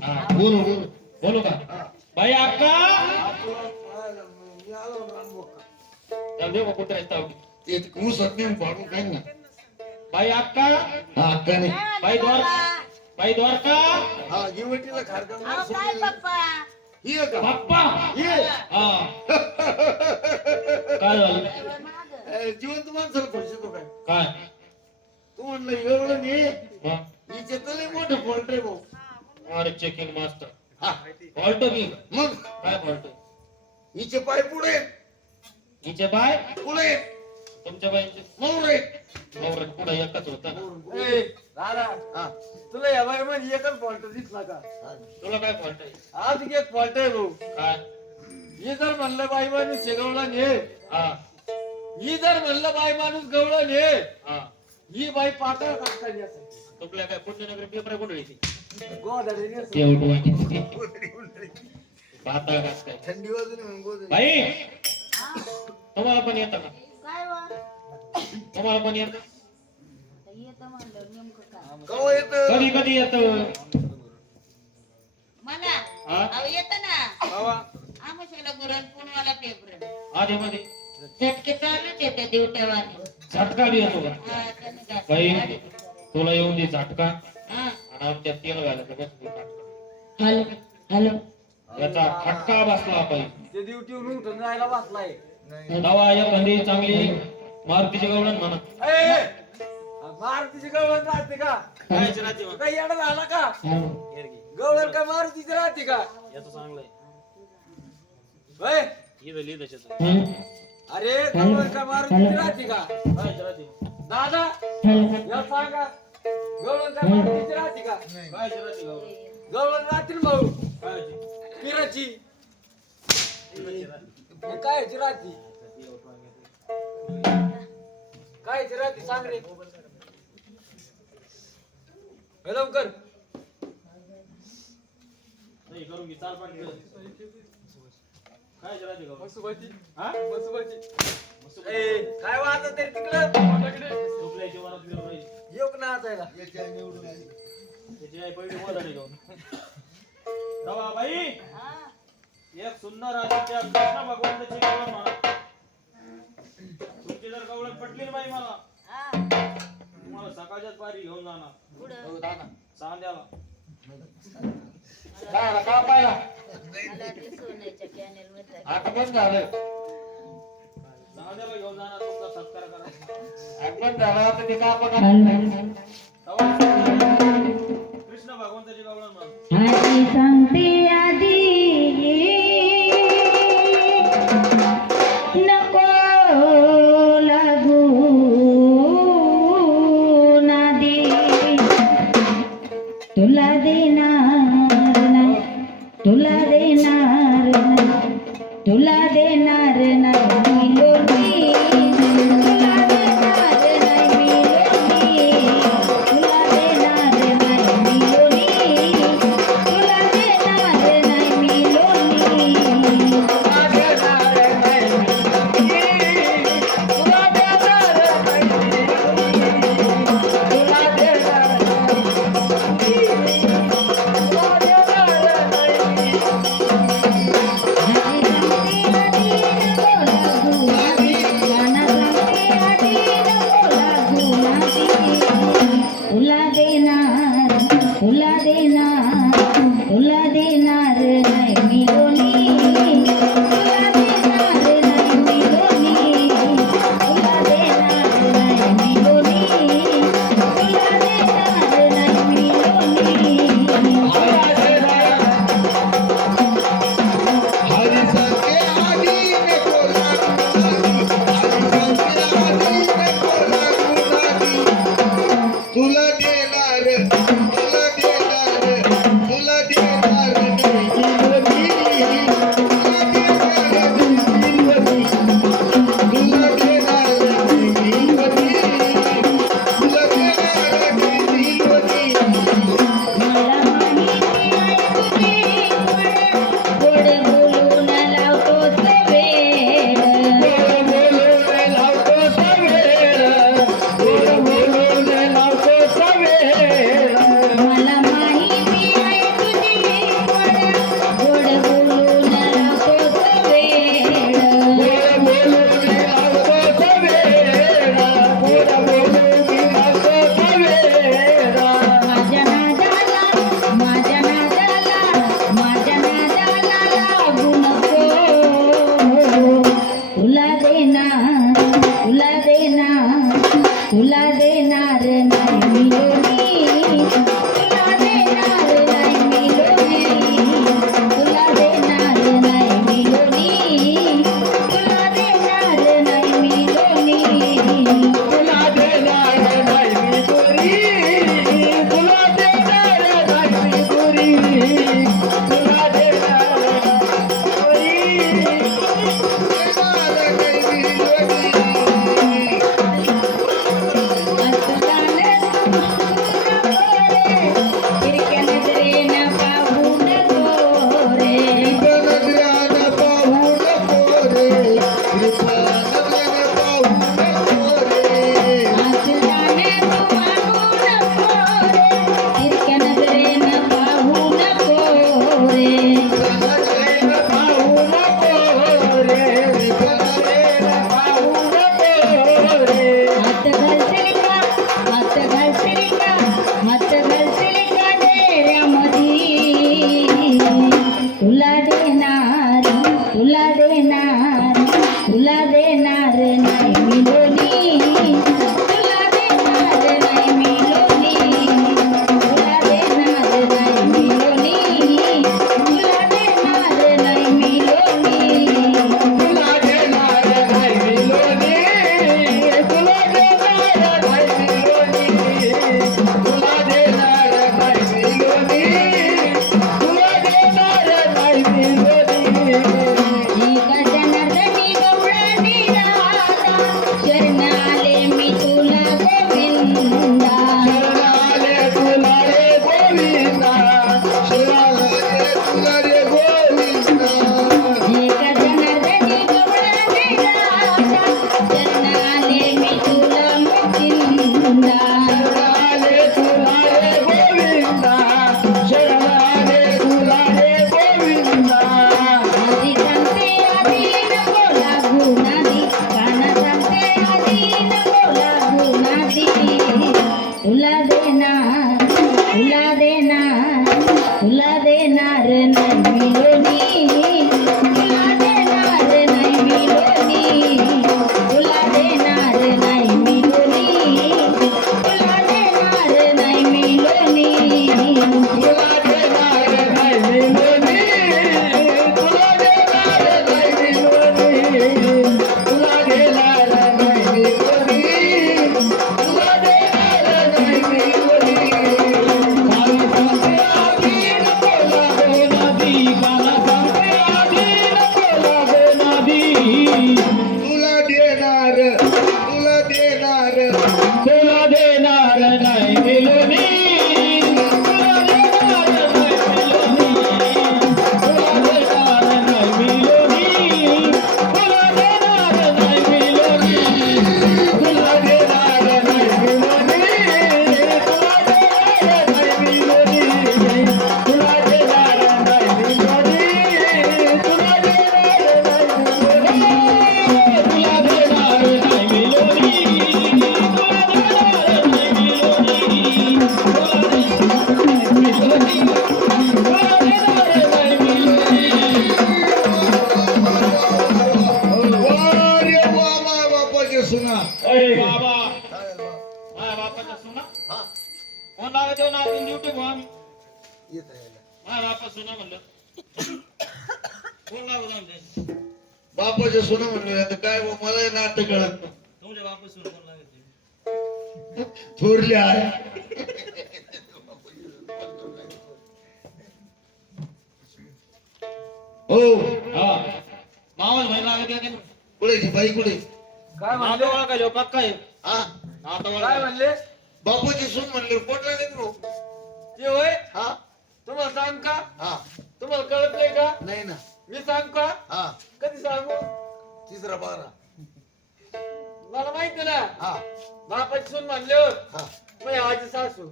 हा बोल बोल बोलू का बाई अक्का जाऊ दे बा कुत्र्याची तावडी ते ऊसात नेऊन पाडून काय ना बाई अक्का हा अक्काने बाई द्वारका हा गिवटीला खारका अहो काय पप्पा ये का बाप्पा ये हा काय झालं जिवंत माणसाला फसतो काय काय तू म्हणलं एवढं नाही हा? हिचे तले मोठं फॉल्ट आहे भाऊ अरे चेकिंग मास्टर हा फॉल्ट बी मग काय फॉल्ट हिचे पाय पुढे हिचे बाय पुढे तुमच्या बाईंचे मोरे नवरा पुढे एकच होता ना ए, दादा हा तुला या बाई मध्ये एकच फॉल्ट दिसला का तुला काय फॉल्ट आहे आज एक फॉल्ट आहे भाऊ काय ही जर म्हणलं बाई माणूस शेगवला ने हा ही जर म्हणलं बाई माणूस गवळा ने हा ही बाई पातळ काढतानी असं तुला काय पुण्यनगरी पेपर कुठे येते गोधडीने असं. तेवढं वाटते पातळ घास काय थंडी वाजून म्हणून बोल बाई तुम्हाला पण येतं का काय वा तुम्हाला पण येतं येतं म्हणलं नेमकं काय कवा येत कधी कधी येतं मला हा अहो येतं ना बाबा आमच्याला गुरण पुणवाला पेपर आधी मध्ये झटके चालूच येते दिवट्यावाने झटका बी येतो का हा त्यानं बाई घातलं. तुला येऊन दे झटका हा आणि आमच्या तेल घालायचं कसं हॅलो हॅलो याचा फटका बसला पाहिजे. ते ड्युटीवरून उठून जायला बसलाय. दवा एखादी चांगली मारुतीची गवळण म्हणा. मारुतीची गवळण राहते का? काही येणं झाला का? गवळण का मारुतीची राहते का? होय? अरे गवळण का मारुतीची राहते का? दादा या सांगा गवळण का मारुतीची राहते का? गवळण राहतील भाऊ पिराची कायची राहते? कायची राहते सांग रे हे लवकर. काय वाजत तरी तिकडं योग ना आता एक सुंदर आदित्य कृष्ण भगवंताची गवळण म्हणा. तुमची जर गवळण पटली ना बाई मला तुम्हाला सकाळच्याच पारी घेऊन जाणार चांद्याला. का पाहिला मला ते सोन्याच्या कॅनेल मध्ये आता बंद झालं. चांद्याला घेऊन जाणार तुमचा सत्कार करायचा. आता बंद झालं आता ते का बघा. कृष्ण भगवंताची गवळण म्हणा. आधी सांगते आधी नको लागू नादी तुला देणार नाही तुला देणार नाही तुला देणार नाही लोणी तुला देणार नाही लोणी तुला देणार नाही लोणी तुला देणार नाही लोणी तुला देणार तुला देणार तुला देणार नाही मी लोणी तुला देणार नाही मी लोणी तुला देणार नाही मी लोणी तुला देणार नाही मी लोणी हरी संगे आधी नको लागू नादी. हरी संगे आधी नको लागू नादी. तुला देणार तुला देणार नाही मी लोणी तुला देणार नाही मी लोणी तुला देणार नाही मी लोणी तुला देणार नाही मी लोणी तुला देणार नाही मी लोणी, तुला देणार नाही मी लोणी, तुला देणार नाही मी लोणी, तुला देणार नाही मी लोणी. मला सांगते आधी नको लागो नादी, मला सांगते आधी नको लागो नादी. तुला देणार, तुला देणार, तुला देणार नाही मी लोणी. सुना अरे बाबा माझ्या बापाचा सुना कोण लागत येऊ ना ड्युटी भाऊ आम्ही माझ्या बापा सुना म्हणलं कोण लागत आमच्या बापाच्या सुना म्हणलं आता काय बुवा, मला नातं कळत नाही. तुमच्या बापा सुना कोण लागत थोरले आहे हो. हा मावस भाई लागत या का कुठे ती बाई कुठे? काय म्हणले नातं ओळखायला पक्का आहे हा नातं काय ओळखायला म्हणले बापूची सून म्हणले कोणला नाही भाऊ. ते होय हा तुम्हाला सांग का हा तुम्हाला कळत नाही का नाही ना. मी सांग का हा कधी सांगू तिसरा बारा. मला माहिती ना हा बापाची सून म्हणल्यावर हा मग आजी सासू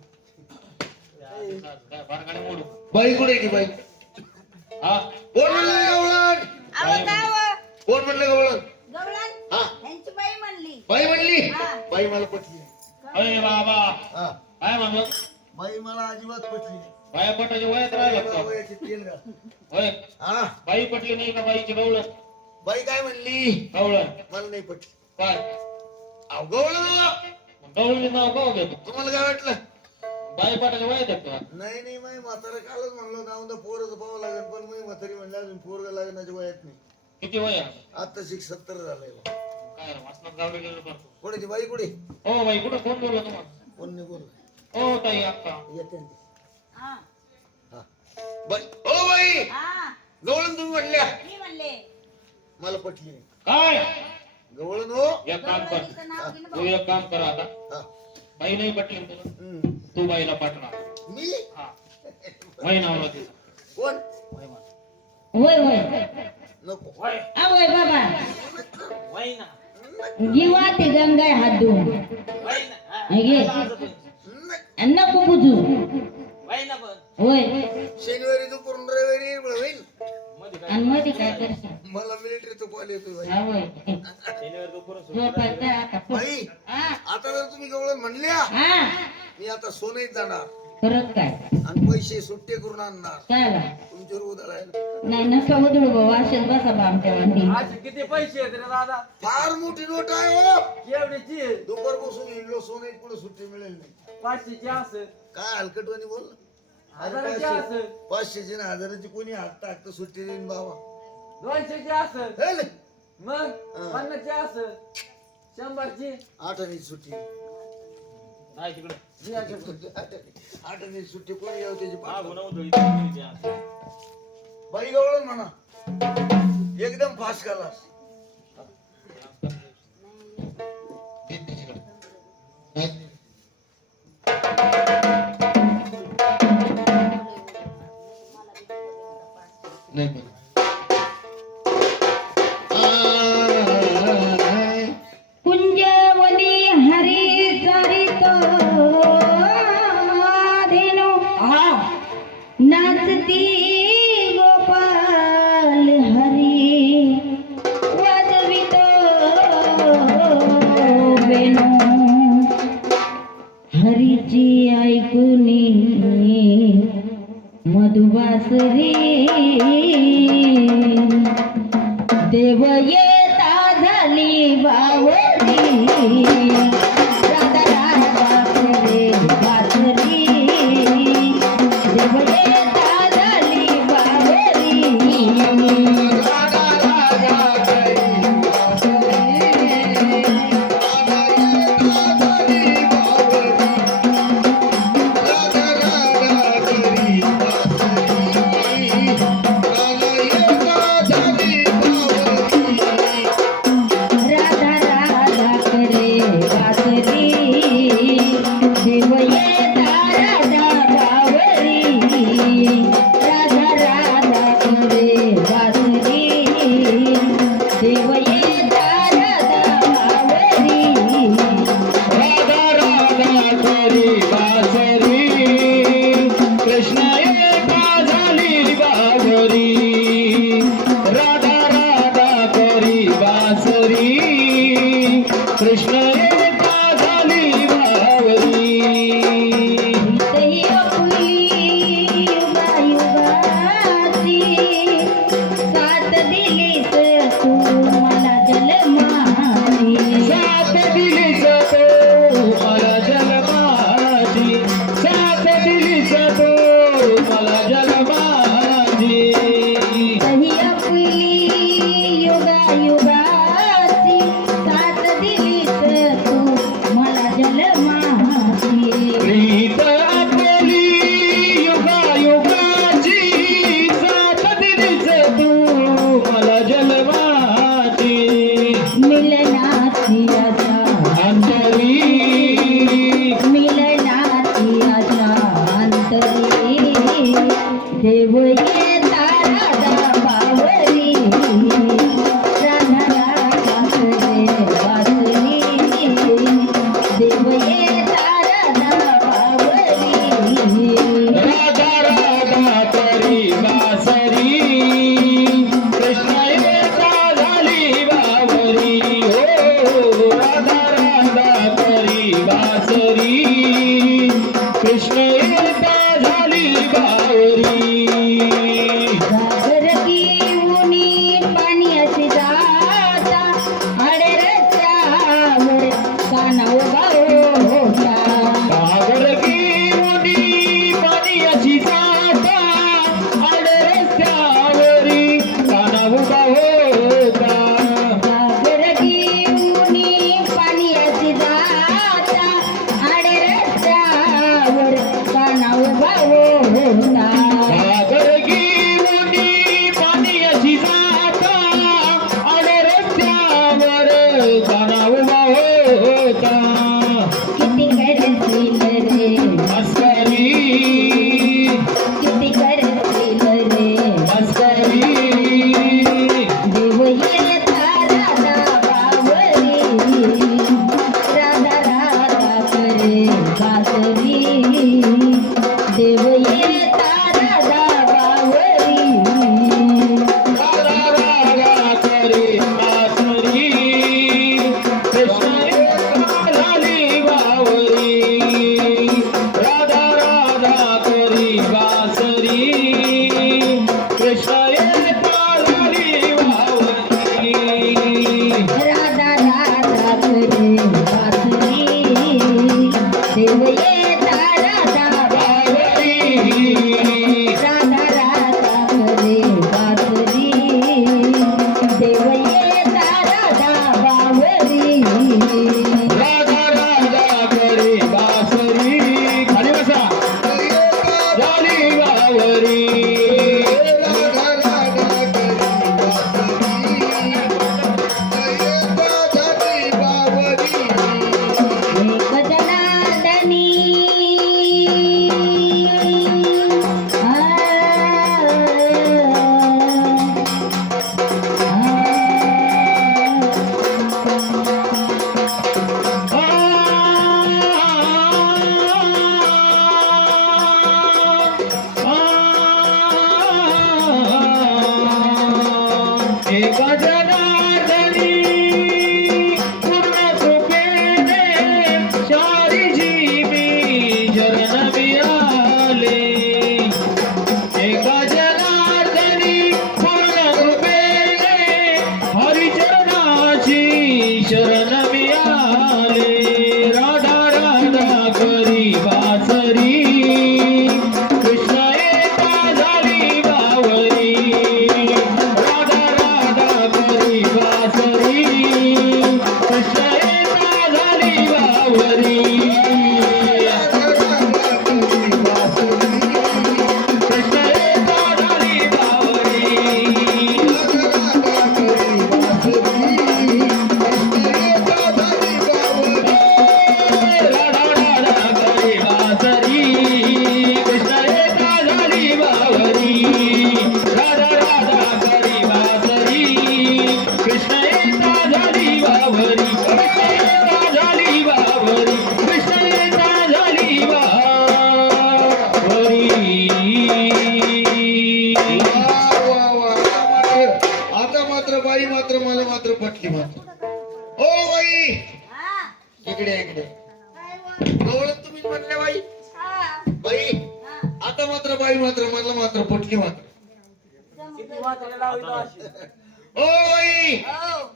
बारकाने मोडू बाई कुठे ती बाई? हा कोण म्हणलं गवळण? अहो जावं कोण म्हणलं गवळण? गवळण हा यांची बाई म्हणली बाई म्हणली. हा. बाई मला पटली. अरे बाबा हा काय म्हणलो बाई मला अजिबात पटली नाही. बाया पटाच्या वयात राहिला का वयाची तेल का? होय हा बाई पटली नाही का बाईची गवळण बाई काय म्हणली? गवळण मला नाही पटली. काय अहो गवळण गवळणी नाव गाव घेतो तुम्हाला काय वाटलं? बाई पटाच्या वयात येतो नाही नाही माई म्हातारा कालच म्हणलो ना पोरच पाहावं लागेल पण मी म्हातारी म्हणलं अजून पोरग लागण्याच्या वयात नाही. किती वय आहे? आता 70 झालंय बा. काय वाचनात गावडे गेलो करतो कुठे ती बाई कुठे? हो बाई कुठं कोण बोलला तुम्हाला कोण नाही बोल हो ताई अक्का येते ना ती. हा हा बाई ओ बाई हा गवळण तुम्ही म्हणल्या मी म्हणले मला पटली नाही. काय गवळण हो. एक काम कर गवळणीचं नाव घे ना तू भाऊ. एक काम कर आता हा. बाई नाही पटली ना तुला हम्म. तू बाईला पाठवणार मी हा बाई नावला तिचा कोण? बाई म्हण. होय होय नको. बाई आवय बाबा बाई ना जीवा ते गंगाय हात धुवून बाई ना हा. घे नाही. नको बुजू बाई ना पण होय शनिवारी दुपारून रविवारी होईल. मध्ये काय आणि मध्ये काय करशील मला मिलिटरीचा कॉल येतोय बाई. हा होय शनिवार दुपारून सुरू झोपायचं आता बाई हा आता जर तुम्ही गवळण म्हणल्या हा मी आता सोनेत जाणार परत काय आणि पैसे सुट्टे करून आणणार चला तुमच्यावर उधळायला. नाही नका उधळू बाबा असेच बसा बा आमच्या वांडी आज किती पैसे आहेत रे दादा फार मोठी नोट आहे हो. केवढीची आहे? दुपार बसून हिंडलो सोने पुढे सुट्टी मिळेल नाही. 500ची असं काय हलकटवाणी बोल. हजाराची असं 500ची ना हजाराची कोणी हात टाकतं सुट्टी देईन बाबा. 200ची असं हे ले. मग 50ची असं 100ची आठाणी सुट्टी. नाही तिकडे आठाणी सुट्टी कोणी यावं त्याची हा पाठ. गुन्हा उधळी बाई गवळण म्हणा एकदम फास्ट खालास. कुंजवनी हरी चरित धेनु नाचती गोपाल हरी वाजवितो वेणू हरीची ऐकुनी मधु वासरी देव येता झाली बावरी राधा राधा करे वासरी देव येता झाली बावरी राधा राधा करे वासरी देव येता राधा बावरी राधा राधा करे वासरी देव येता राधा बावरी राधा राधा करी वासरी कृष्ण एका झाली बावरी राधा राधा करी वासरी कृष्ण एका झाली बावरी तही आपली युगायुगाची साथ दिलीस तू मला जन्माची साथ दिलीच तो मला जन्माची साथ दिलीच तो मला जन्माची तही आपली युगायुगाची साथ दिलीस तू मला जन्माची प्रीत आपली युगायुगाची साथ दिलीच तू मला जन्माची मिलनाची आशा अंतरी मिलनाची आशा अंतरी देव येता राधा बावरी राधा राधा करे वासरी देव येता राधा बावरी राधा राधा करी वासरी कृष्ण एका झाली बावरी हो राधा राधा करी वासरी कृष्ण एका झाली बावरी घागर घेऊनी पाण्याची जाता आडे रस्त्यावर काना उभा होता कागर घेऊनी पाण्याची जाता आड रस्त्यावरी काना उभा होता घागर घेऊनी पाण्याची जाता आडे रस्त्यावर काना उभा होता कागर घेऊनी पाण्याची जाता आड रस्त्यावर काना उभा होता किती करशील रे मस्करी किती करशील रे मस्करी देव येता राधा बावरी राधा राधा करे वासरी देव येता मात्र ओ बाई हा इकडे इकडे काय व? गवळण तुम्ही म्हणले बाई हा बाई हा आता मात्र बाई मात्र मला मात्र पटली मात्र किती मात्र लावतो अशी ओ बाई हो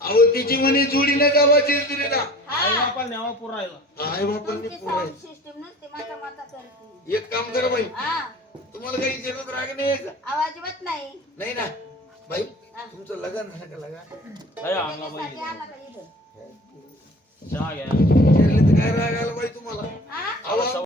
अहो तिची म्हणे जोडी न गावाची जुरीला आई हा बापाला न्यावा पुरायला आई बापांनी तुमची पुराय साऊंड सिस्टीम नसते माता माता करते एक काम करा बाई हा तुम्हाला काही जरूरत राग नाही आहे का? आवाज येत नाही नाही ना बाई हा. तुमचं लग्न झालं का लग्न काय आणला त्याच्यासाठी बाई आला का इथं चहा घ्या